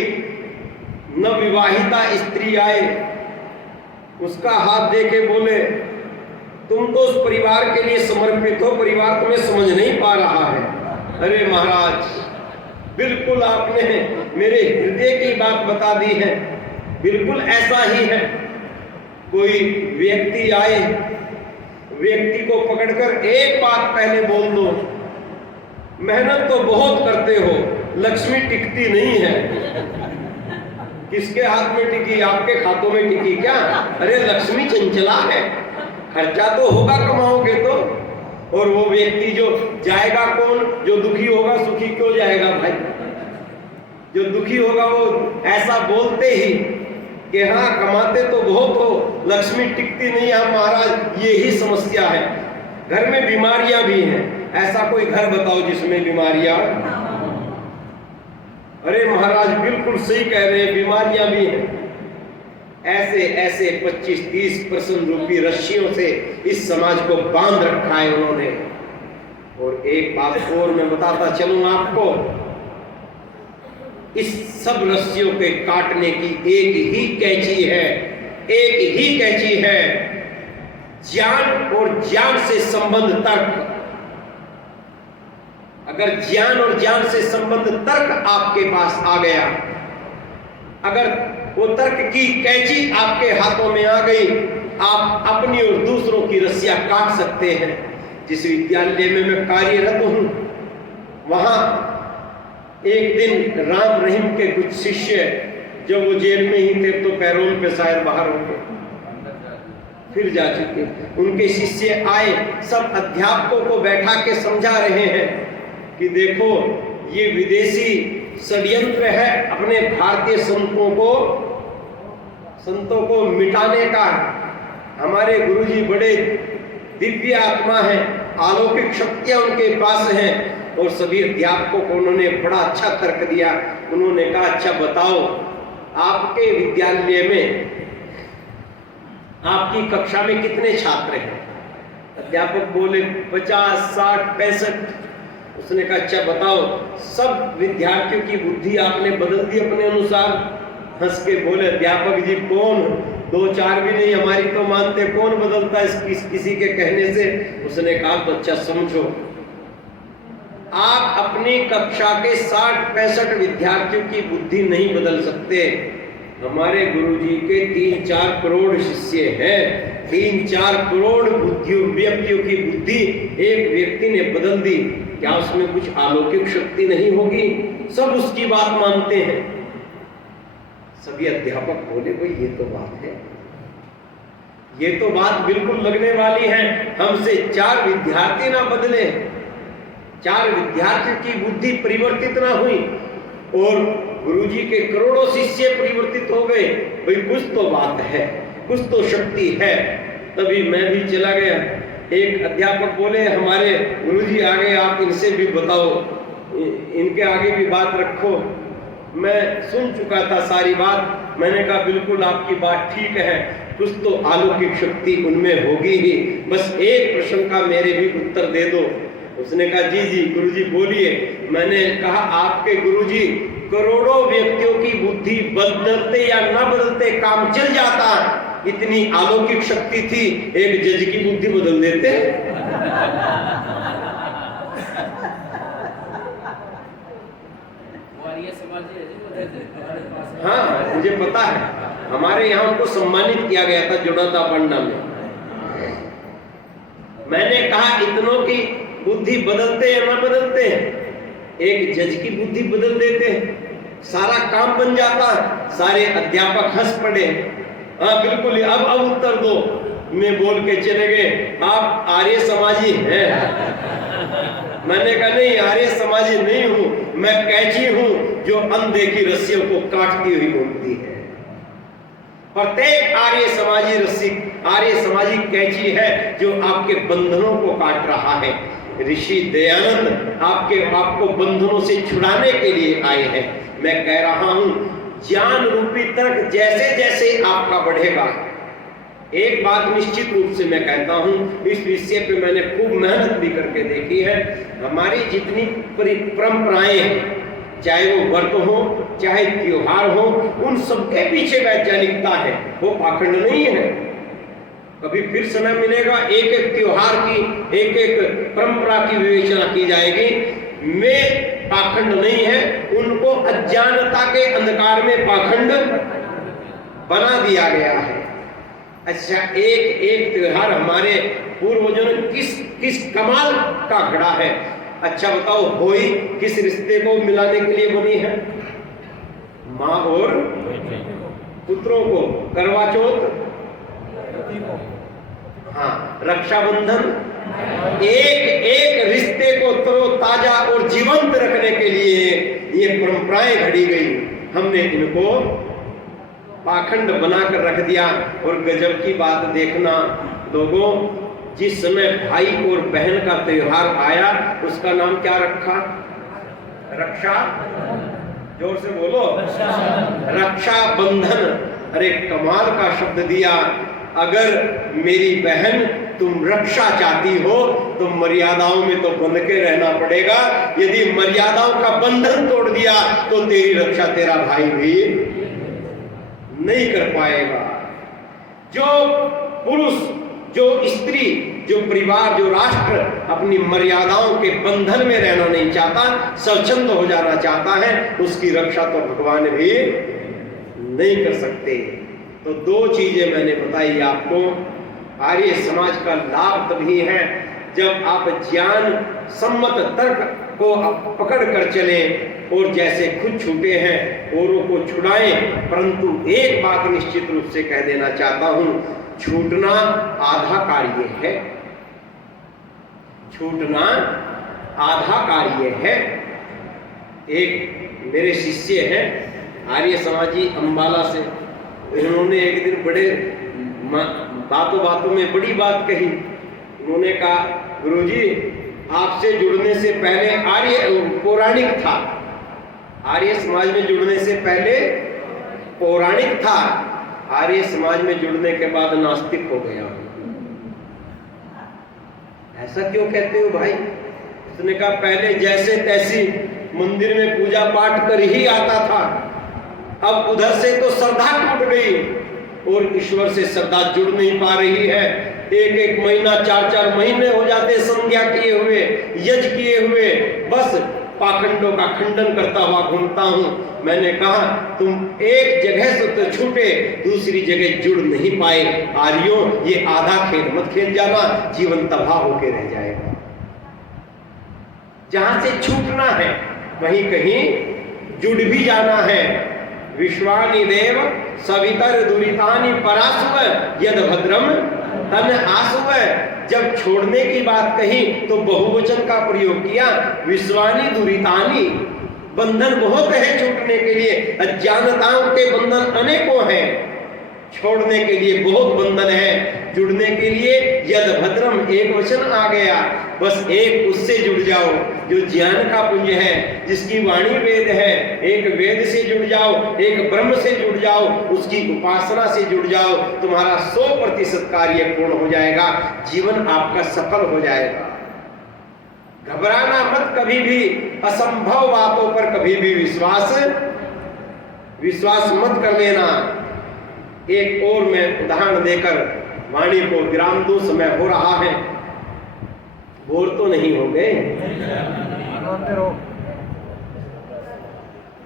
नवविवाहिता स्त्री आए, उसका हाथ देके बोले तुम तो उस परिवार के लिए समर्पित हो, परिवार तुम्हें समझ नहीं पा रहा है। अरे महाराज बिल्कुल आपने मेरे हृदय की बात बता दी है, बिल्कुल ऐसा ही है। कोई व्यक्ति आए, व्यक्ति को पकड़कर एक बात पहले बोल दो, मेहनत तो बहुत करते हो, लक्ष्मी टिकती नहीं है। किसके हाथ में टिकी? आपके खातों में टिकी क्या? अरे लक्ष्मी चंचला है, खर्चा तो होगा, कमाओगे तो। और वो व्यक्ति जो जाएगा कौन? जो दुखी होगा, सुखी क्यों जाएगा भाई? जो दुखी होगा वो ऐसा बोलते ही कि हाँ कमाते तो बहुत हो, लक्ष्मी टिकती नहीं है। महाराज यही समस्या है। घर में बीमारियां भी हैं, ऐसा कोई घर बताओ जिसमें बीमारियां? अरे महाराज बिल्कुल सही कह रहे हैं, बीमारियां भी हैं। ऐसे ऐसे 25-30% रूपी रस्सियों से इस समाज को बांध रखा है उन्होंने। और एक बात और मैं बताता चलूं आपको, इस सब रस्सियों के काटने की एक ही कैंची है, एक ही कैंची है, ज्ञान और ज्ञान से संबंध तर्क। अगर ज्ञान और ज्ञान से संबंध तर्क आपके पास आ गया, अगर वो तर्क की कैंची आपके हाथों में आ गई, आप अपनी और दूसरों की रस्सियां काट सकते हैं। जिस विद्यालय में मैं कार्यरत हूं, वहां एक दिन राम रहीम के कुछ शिष्य, जब वो जेल में ही थे तो पैरोल पे शायद बाहर हो गए, फिर जा चुके, उनके शिष्य आए, सब अध्यापकों को बैठा के समझा रहे हैं कि देखो ये विदेशी षड्यंत्र है अपने भारतीय संतों को मिटाने का। हमारे गुरुजी बड़े दिव्य आत्मा हैं, अलौकिक शक्तियां उनके पास हैं। और सभी अध्यापकों को उन्होंने बड़ा अच्छा तर्क दिया। उन्होंने कहा अच्छा बताओ, आपके विद्यालय में आपकी कक्षा में कितने छात्र हैं? अध्यापक बोले 50, 60, 65। उसने कहा अच्छा बताओ, सब विद्यार्थियों की बुद्धि आपने बदल दी अपने अनुसार? हंस के बोले अध्यापक जी कौन, 2-4 भी नहीं, हमारी तो मानते, कौन बदलता है किसी के कहने से? उसने कहा तो अच्छा समझो, आप अपनी कक्षा के 60-65 विद्यार्थियों की बुद्धि नहीं बदल सकते। हमारे गुरुजी के 3-4 करोड़ शिष्य हैं, 3-4 करोड़ व्यक्तियों की बुद्धि एक व्यक्ति ने बदल दी। क्या उसमें कुछ अलौकिक शक्ति नहीं होगी? सब उसकी बात मानते हैं। सभी अध्यापक बोले भाई ये तो बात है, ये तो बात बिल्कुल लगने वाली है। हमसे 4 विद्यार्थी ना बदले, 4 विद्यार्थियों की बुद्धि परिवर्तित ना हुई और गुरुजी के करोड़ों शिष्य परिवर्तित हो गए, भाई कुछ तो बात है, कुछ तो शक्ति है। तभी मैं भी चला गया। एक अध्यापक बोले हमारे गुरुजी आ गए, आप इनसे भी बताओ, इनके आगे भी बात रखो। मैं सुन चुका था सारी बात। मैंने कहा बिल्कुल आपकी बात ठीक है, कुछ तो अलौकिक शक्ति उनमें होगी ही, बस एक प्रश्न का मेरे भी उत्तर दे दो। उसने कहा जी जी गुरुजी बोलिए। मैंने कहा आपके गुरुजी करोड़ों व्यक्तियों की बुद्धि बदलते या न बदलते काम चल जाता, इतनी अलौकिक शक्ति थी, एक जज की बुद्धि बदल देते। हाँ मुझे पता है, हमारे यहाँ उनको सम्मानित किया गया था जोनाता पंडा में। मैंने कहा इतनों की बुद्धि बदलते हैं ना बदलते हैं? एक जज की बुद्धि बदल देते हैं, सारा काम बन जाता है। सारे अध्यापक हंस पड़े, हाँ बिल्कुल, अब उत्तर दो। मैं बोल के चले गए, आप आर्य समाजी हैं? मैंने कहा नहीं, आर्य समाजी नहीं हूं, मैं कैची हूं जो अनदेखी रस्सियों को काटती हुई घूमती है। प्रत्येक आर्य समाजी कैची है जो आपके बंधनों को काट रहा है। ऋषि दयानंद आपको बंधनों से छुड़ाने के लिए आए हैं। मैं कह रहा हूं, ज्ञान रूपी तर्क जैसे जैसे आपका बढ़ेगा, एक बात निश्चित रूप से मैं कहता हूं, इस विषय पे मैंने खूब मेहनत भी करके देखी है। हमारी जितनी परंपराएं हैं, चाहे वो व्रत हो चाहे त्योहार हो, उन सबके पीछे वैज्ञानिकता है, वो पाखंड नहीं है। कभी फिर समय मिलेगा, एक एक त्योहार की, एक एक परंपरा की विवेचना की जाएगी। में पाखंड नहीं है, उनको अज्ञानता के अंधकार में पाखंड बना दिया गया है। अच्छा, एक एक त्योहार हमारे पूर्वजों ने किस कमाल का गढ़ा है। अच्छा बताओ, होली किस रिश्ते को मिलाने के लिए बनी है? माँ और पुत्रों को। करवा चौथ, हाँ, रक्षाबंधन, एक एक रिश्ते को तरोताजा और जीवंत रखने के लिए ये परंपराएं घड़ी गई। हमने इनको पाखंड बनाकर रख दिया। और गजब की बात देखना लोगों, जिस समय भाई और बहन का त्योहार आया, उसका नाम क्या रखा? रक्षा, जोर से बोलो, रक्षा बंधन। अरे कमाल का शब्द दिया। अगर मेरी बहन तुम रक्षा चाहती हो तो मर्यादाओं में तो बंध के रहना पड़ेगा। यदि मर्यादाओं का बंधन तोड़ दिया तो तेरी रक्षा तेरा भाई भी नहीं कर पाएगा। जो पुरुष, जो स्त्री, जो परिवार, जो राष्ट्र अपनी मर्यादाओं के बंधन में रहना नहीं चाहता, स्वच्छंद हो जाना चाहता है, उसकी रक्षा तो भगवान भी नहीं कर सकते। तो दो चीजें मैंने बताई आपको। आर्य समाज का लाभ तभी है जब आप ज्ञान सम्मत तर्क को पकड़ कर चले और जैसे खुद छूटे हैं औरों को छुड़ाएं। परंतु एक बात निश्चित रूप से कह देना चाहता हूं, छूटना आधा कार्य है। छूटना आधा कार्य है। एक मेरे शिष्य हैं आर्य समाजी अंबाला से, इन्होंने एक दिन बड़े बातों बातों में बड़ी बात कही। उन्होंने कहा, गुरुजी आपसे जुड़ने से पहले आर्य पौराणिक था, आर्य समाज में जुड़ने से पहले पौराणिक था, आर्य समाज में जुड़ने के बाद नास्तिक हो गया। ऐसा क्यों कहते हो भाई? उसने कहा, पहले जैसे तैसी मंदिर में पूजा पाठ कर ही आता था, अब उधर से तो श्रद्धा टूट गई और ईश्वर से श्रद्धा जुड़ नहीं पा रही है। एक एक महीना, 4-4 महीने हो जाते संध्या किए हुए, यज्ञ किए हुए, बस पाखंडों का खंडन करता हुआ घूमता हूं। मैंने कहा, तुम एक जगह से तो छूटे, दूसरी जगह जुड़ नहीं पाए। आर्यों, ये आधा खेल मत खेल जाना, जीवन तबाह होके रह जाएगा। जहां से छूटना है वहीं कहीं जुड़ भी जाना है। विश्वानि देव सवितर दुरितानि परासुव यद भद्रम तन आसुव। जब छोड़ने की बात कही तो बहुवचन का प्रयोग किया। विश्वानि दुरितानि, बंधन बहुत है छूटने के लिए, अज्ञानताओं के बंधन अनेकों हैं, छोड़ने के लिए बहुत बंधन है। जुड़ने के लिए यद भद्रम, एक वचन आ गया, बस एक उससे जुड़ जाओ जो ज्ञान का पुंज है, जिसकी वाणी वेद है। एक वेद से जुड़ जाओ, एक ब्रह्म से जुड़ जाओ, उसकी उपासना से जुड़ जाओ, तुम्हारा 100% कार्य पूर्ण हो जाएगा, जीवन आपका सफल हो जाएगा। घबराना मत कभी भी, असंभव बातों पर कभी भी विश्वास मत कर लेना। एक और मैं उदाहरण देकर वाणी को विराम दूं, समय हो रहा है। बोर तो नहीं हो गए?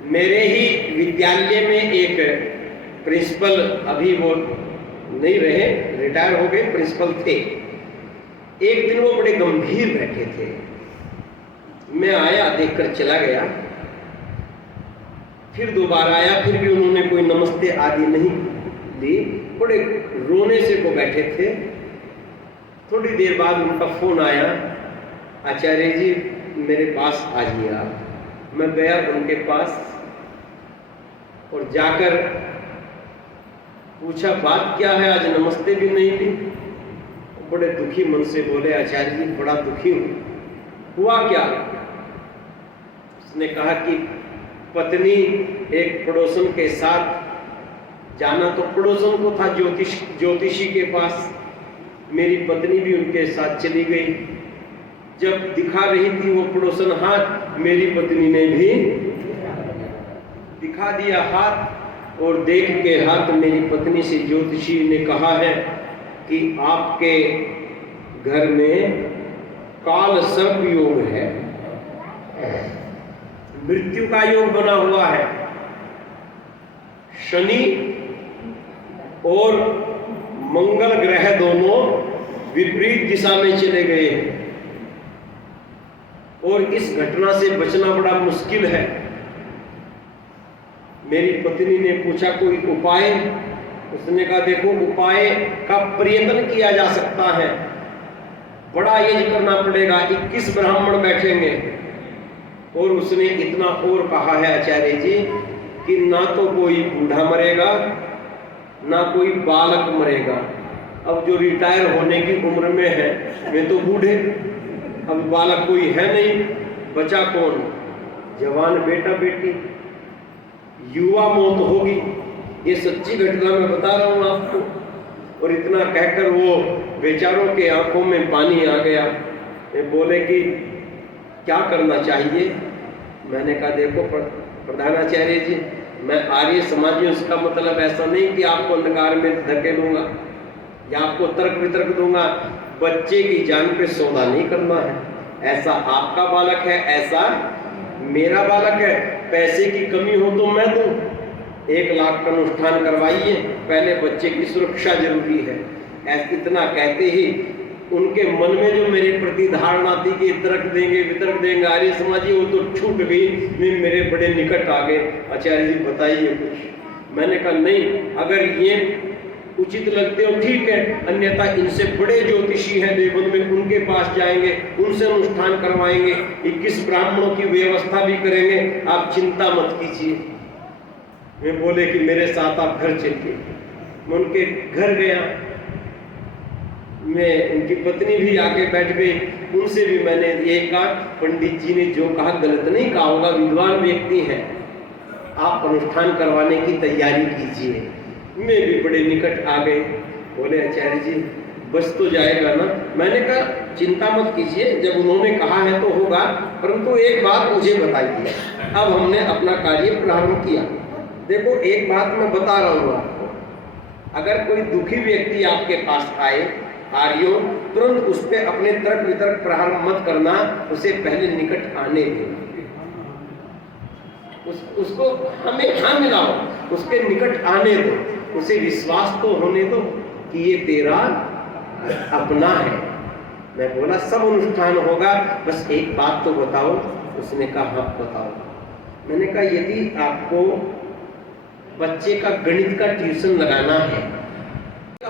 मेरे ही विद्यालय में एक प्रिंसिपल, अभी वो नहीं रहे, रिटायर हो गए, प्रिंसिपल थे। एक दिन वो बड़े गंभीर बैठे थे, मैं आया, देखकर चला गया, फिर दोबारा आया, फिर भी उन्होंने कोई नमस्ते आदि नहीं दी, बड़े रोने से वो बैठे थे। थोड़ी देर बाद उनका फोन आया, आचार्य जी मेरे पास आइए आप। मैं गया उनके पास और जाकर पूछा बात क्या है, आज नमस्ते भी नहीं दी। बड़े दुखी मन से बोले, आचार्य जी बड़ा दुखी हूं, हुआ क्या? उसने कहा कि पत्नी एक पड़ोसन के साथ, जाना तो पड़ोसन को था, ज्योतिषी के पास, मेरी पत्नी भी उनके साथ चली गई। जब दिखा रही थी वो पड़ोसन हाथ, मेरी पत्नी ने भी दिखा दिया हाथ, और देख के हाथ मेरी पत्नी से ज्योतिषी ने कहा है कि आपके घर में काल सर्प योग है, मृत्यु का योग बना हुआ है, शनि और मंगल ग्रह दोनों विपरीत दिशा में चले गए हैं और इस घटना से बचना बड़ा मुश्किल है। मेरी पत्नी ने पूछा कोई उपाय? उसने कहा देखो उपाय का प्रयत्न किया जा सकता है, बड़ा यज्ञ करना पड़ेगा, 21 ब्राह्मण बैठेंगे। और उसने इतना और कहा है आचार्य जी कि ना तो कोई बूढ़ा मरेगा ना कोई बालक मरेगा। अब जो रिटायर होने की उम्र में है वे तो बूढ़े, अब बालक कोई है नहीं, बचा कौन? जवान बेटा बेटी, युवा मौत होगी। ये सच्ची घटना मैं बता रहा हूं आपको। और इतना कहकर वो बेचारों के आंखों में पानी आ गया। ये बोले कि क्या करना चाहिए? मैंने कहा देखो प्रधानाचार्य जी, मैं आर्य समाजी, उसका मतलब ऐसा नहीं कि आपको अंधकार में धकेलूंगा या आपको तर्क वितर्क दूंगा। बच्चे की जान पे सौदा नहीं करना है। ऐसा आपका बालक है, ऐसा मेरा बालक है। पैसे की कमी हो तो मैं दूं, 1 लाख का अनुष्ठान करवाइए, पहले बच्चे की सुरक्षा जरूरी है। ऐसा इतना कहते ही उनके मन में जो मेरे प्रति धारणा थी कि तर्क देंगे वितर्क देंगे आर्य समाजी, वो तो छूट गई। वे मेरे बड़े निकट आ गए, आचार्य जी बताइए कुछ। मैंने कहा नहीं, अगर ये उचित लगते हो ठीक है, अन्यथा इनसे बड़े ज्योतिषी हैं देवबंद में, उनके पास जाएंगे, उनसे अनुष्ठान करवाएंगे, 21 ब्राह्मणों की व्यवस्था भी करेंगे, आप चिंता मत कीजिए। वे बोले कि मेरे साथ आप घर चलिए। मैं उनके घर गया, मैं उनकी पत्नी भी आके बैठ गई। उनसे भी मैंने ये कहा पंडित जी ने जो कहा गलत नहीं कहा होगा, विद्वान व्यक्ति हैं, आप अनुष्ठान करवाने की तैयारी कीजिए। मैं भी बड़े निकट आ गए। बोले आचार्य जी बस तो जाएगा ना? मैंने कहा चिंता मत कीजिए, जब उन्होंने कहा है तो होगा, परंतु एक बात मुझे बताइए। अब हमने अपना कार्य प्रारंभ किया। देखो एक बात मैं बता रहा हूँ आपको, अगर कोई दुखी व्यक्ति आपके पास आए आर्यों, तुरंत उस पर अपने तर्क वितर्क प्रारंभ मत करना, उसे पहले निकट आने देना, उसको हमें हाँ मिलाओ, उसके निकट आने दो, उसे विश्वास तो होने दो कि ये तेरा अपना है। मैं बोला सब अनुष्ठान होगा, बस एक बात तो बताओ। उसने कहा हाँ बताओ। मैंने कहा यदि आपको बच्चे का गणित का ट्यूशन लगाना है,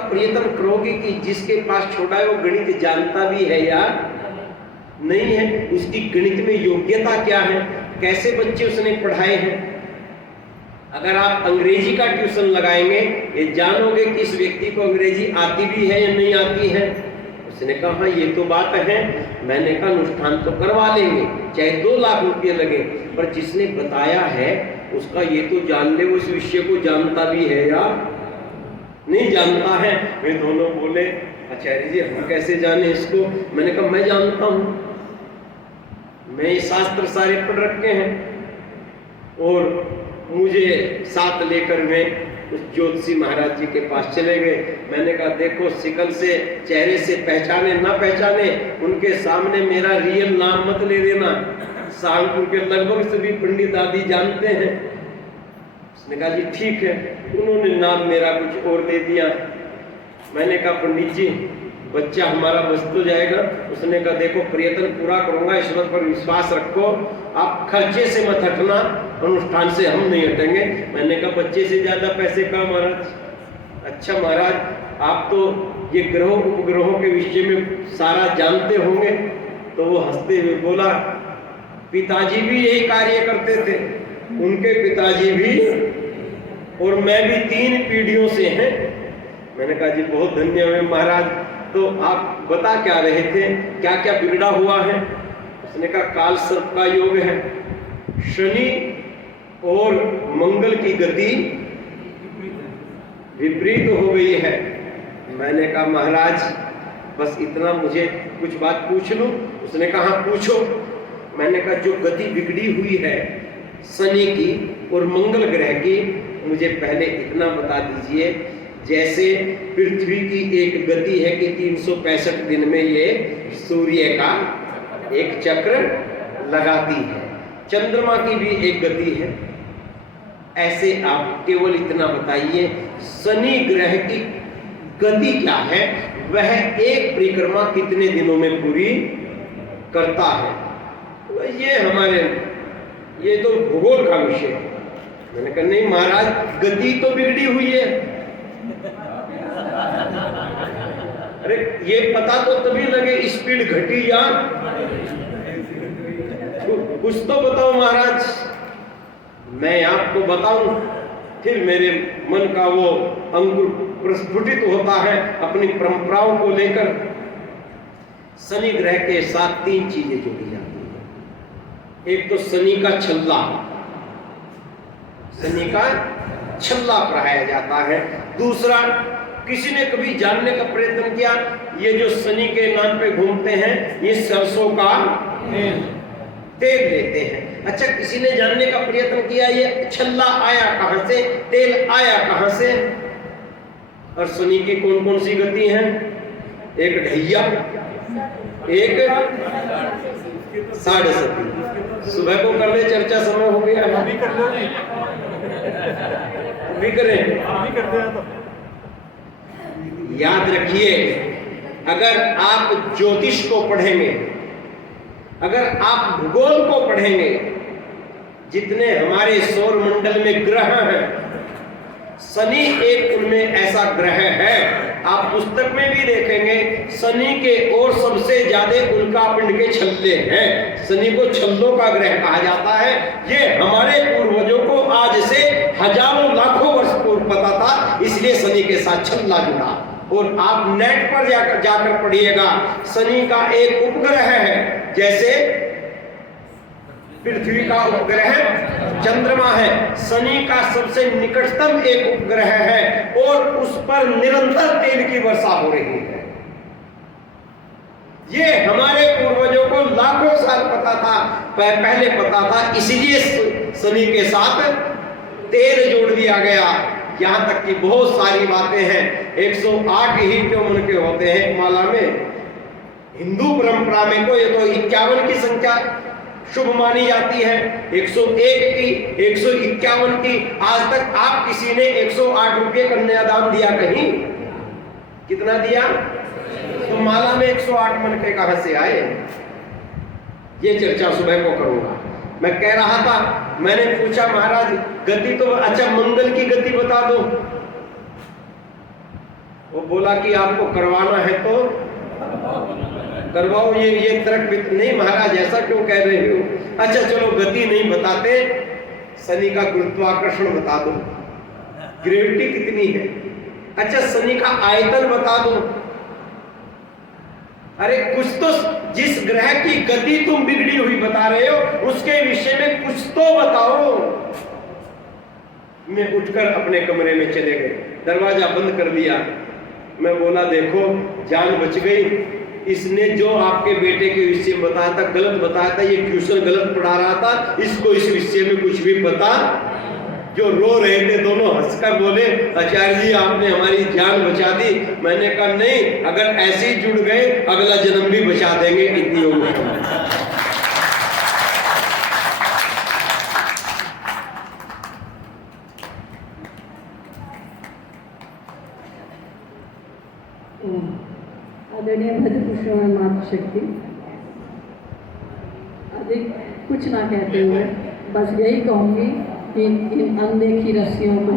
प्रयत्न करोगे कि जिसके पास छोड़ा है वो गणित जानता भी है या नहीं है, उसकी गणित में योग्यता क्या है, कैसे बच्चे उसने पढ़ाए हैं। अगर आप अंग्रेजी का ट्यूशन लगाएंगे, ये जानोगे कि इस व्यक्ति को अंग्रेजी आती भी है या नहीं आती है। उसने कहा हाँ ये तो बात है। मैंने कहा अनुष्ठान तो करवा लेंगे, चाहे 2 लाख रुपये लगे, पर जिसने बताया है उसका ये तो जान ले वो इस विषय को जानता भी है या नहीं जानता है। वे दोनों बोले आचार्य जी हम कैसे जाने इसको? मैंने कहा मैं जानता हूं, मैं ये शास्त्र सारे पढ़ रखे हैं। और मुझे साथ लेकर वे उस ज्योतिषी महाराज जी के पास चले गए। मैंने कहा देखो शिकल से चेहरे से पहचाने ना पहचाने, उनके सामने मेरा रियल नाम मत ले देना, सहारनपुर के लगभग सभी पंडित आदि जानते हैं। उसने कहा जी ठीक है। उन्होंने नाम मेरा कुछ और दे दिया। मैंने कहा पंडित जी बच्चा हमारा बच तो जाएगा। उसने कहा देखो प्रयत्न पूरा करूंगा, ईश्वर पर विश्वास रखो, आप खर्चे से मत हटना, अनुष्ठान से हम नहीं हटेंगे। मैंने कहा बच्चे से ज्यादा पैसे कहाँ महाराज? अच्छा महाराज, आप तो ये ग्रहों उपग्रहों के विषय में सारा जानते होंगे। तो वो हंसते हुए बोला पिताजी भी यही कार्य करते थे, उनके पिताजी भी और मैं भी 3 पीढ़ियों से हैं। मैंने कहा जी बहुत धन्यवाद महाराज, तो आप बता क्या रहे थे, क्या क्या बिगड़ा हुआ है? उसने कहा काल सर्प का योग है, शनि और मंगल की गति विपरीत हो गई है। मैंने कहा महाराज बस इतना, मुझे कुछ बात पूछ लूं? उसने कहा पूछो। मैंने कहा जो गति बिगड़ी हुई है शनि की और मंगल ग्रह की, मुझे पहले इतना बता दीजिए, जैसे पृथ्वी की एक गति है कि 365 दिन में ये सूर्य का एक चक्र लगाती है, चंद्रमा की भी एक गति है, ऐसे आप केवल इतना बताइए शनि ग्रह की गति क्या है, वह एक परिक्रमा कितने दिनों में पूरी करता है? ये हमारे, ये तो भूगोल का विषय है। मैंने कहा नहीं महाराज गति तो बिगड़ी हुई है। अरे ये पता तो तभी लगे स्पीड घटी या कुछ तो बताओ महाराज, मैं आपको बताऊं, फिर मेरे मन का वो अंकुर प्रस्फुटित होता है अपनी परंपराओं को लेकर। शनि ग्रह के साथ 3 चीजें जुड़ी जाती है। एक तो शनि का छल्ला, शनि का छल्ला पढ़ाया जाता है। दूसरा, किसी ने कभी जानने का प्रयत्न किया, ये जो शनि के नाम पे घूमते हैं ये सरसों का तेल लेते हैं। अच्छा, किसी ने जानने का प्रयत्न किया ये छल्ला आया कहां से, तेल आया कहां से? और शनि की कौन कौन सी गति हैं? एक ढैया, एक 7:30। सुबह को कर ले चर्चा, समय हो गया। अभी कर लो जी, अभी करें, अभी करते हैं। तो याद रखिए, अगर आप ज्योतिष को पढ़ेंगे, अगर आप भूगोल को पढ़ेंगे, जितने हमारे सौर मंडल में ग्रह हैं, शनि एक उनमें ऐसा ग्रह है। आप पुस्तक में भी देखेंगे शनि के और सबसे ज्यादा उल्कापिंड के छल्ले हैं। शनि को छल्लों का ग्रह कहा जाता है। ये हमारे पूर्वजों को आज से हजारों लाखों वर्ष पूर्व पता था, इसलिए शनि के साथ छल्ला जुड़ा। और आप नेट पर जाकर पढ़िएगा, शनि का एक उपग्रह है, जैसे पृथ्वी का उपग्रह चंद्रमा है, शनि का सबसे निकटतम एक उपग्रह है और उस पर निरंतर तेल की वर्षा हो रही है। ये हमारे पूर्वजों को लाखों साल पता था, पहले पता था, इसीलिए शनि के साथ तेल जोड़ दिया गया। यहां तक कि बहुत सारी बातें हैं, 108 ही क्यों मन के होते हैं माला में। हिंदू परंपरा में तो ये तो 51 की संख्या शुभ मानी जाती है, 101 की, 151 की। आज तक आप किसी ने 108 रुपये कन्यादान दिया कहीं? कितना दिया? तो माला में 108 मन के कहां से आए? ये चर्चा सुबह को करूंगा। मैं कह रहा था, मैंने पूछा महाराज गति तो, अच्छा मंगल की गति बता दो। वो बोला कि आपको करवाना है तो करवाओ, ये तर्क नहीं महाराज ऐसा क्यों कह रहे हो? अच्छा चलो गति नहीं बताते, शनि का गुरुत्वाकर्षण बता दो, ग्रेविटी कितनी है। अच्छा शनि का आयतन बता दो। अरे कुछ तो, जिस ग्रह की गति तुम बिगड़ी हुई बता रहे हो उसके विषय में कुछ तो बताओ। मैं उठकर अपने कमरे में चले गए, दरवाजा बंद कर दिया। मैं बोला देखो जान बच गई। इसने जो आपके बेटे के विषय में बताया था गलत बताया था, ये ट्यूशन गलत पढ़ा रहा था, इसको इस विषय में कुछ भी पता। जो रो रहे थे दोनों हंसकर बोले आचार्य जी आपने हमारी जान बचा दी। मैंने कहा नहीं, अगर ऐसे ही जुड़ गए अगला जन्म भी बचा देंगे, इतनी उम्मीद। आदरणीय भद्रभूषण और मातृशक्ति, अधिक कुछ ना कहते हुए बस यही कहूँगी कि इन अनदेखी रस्सियों को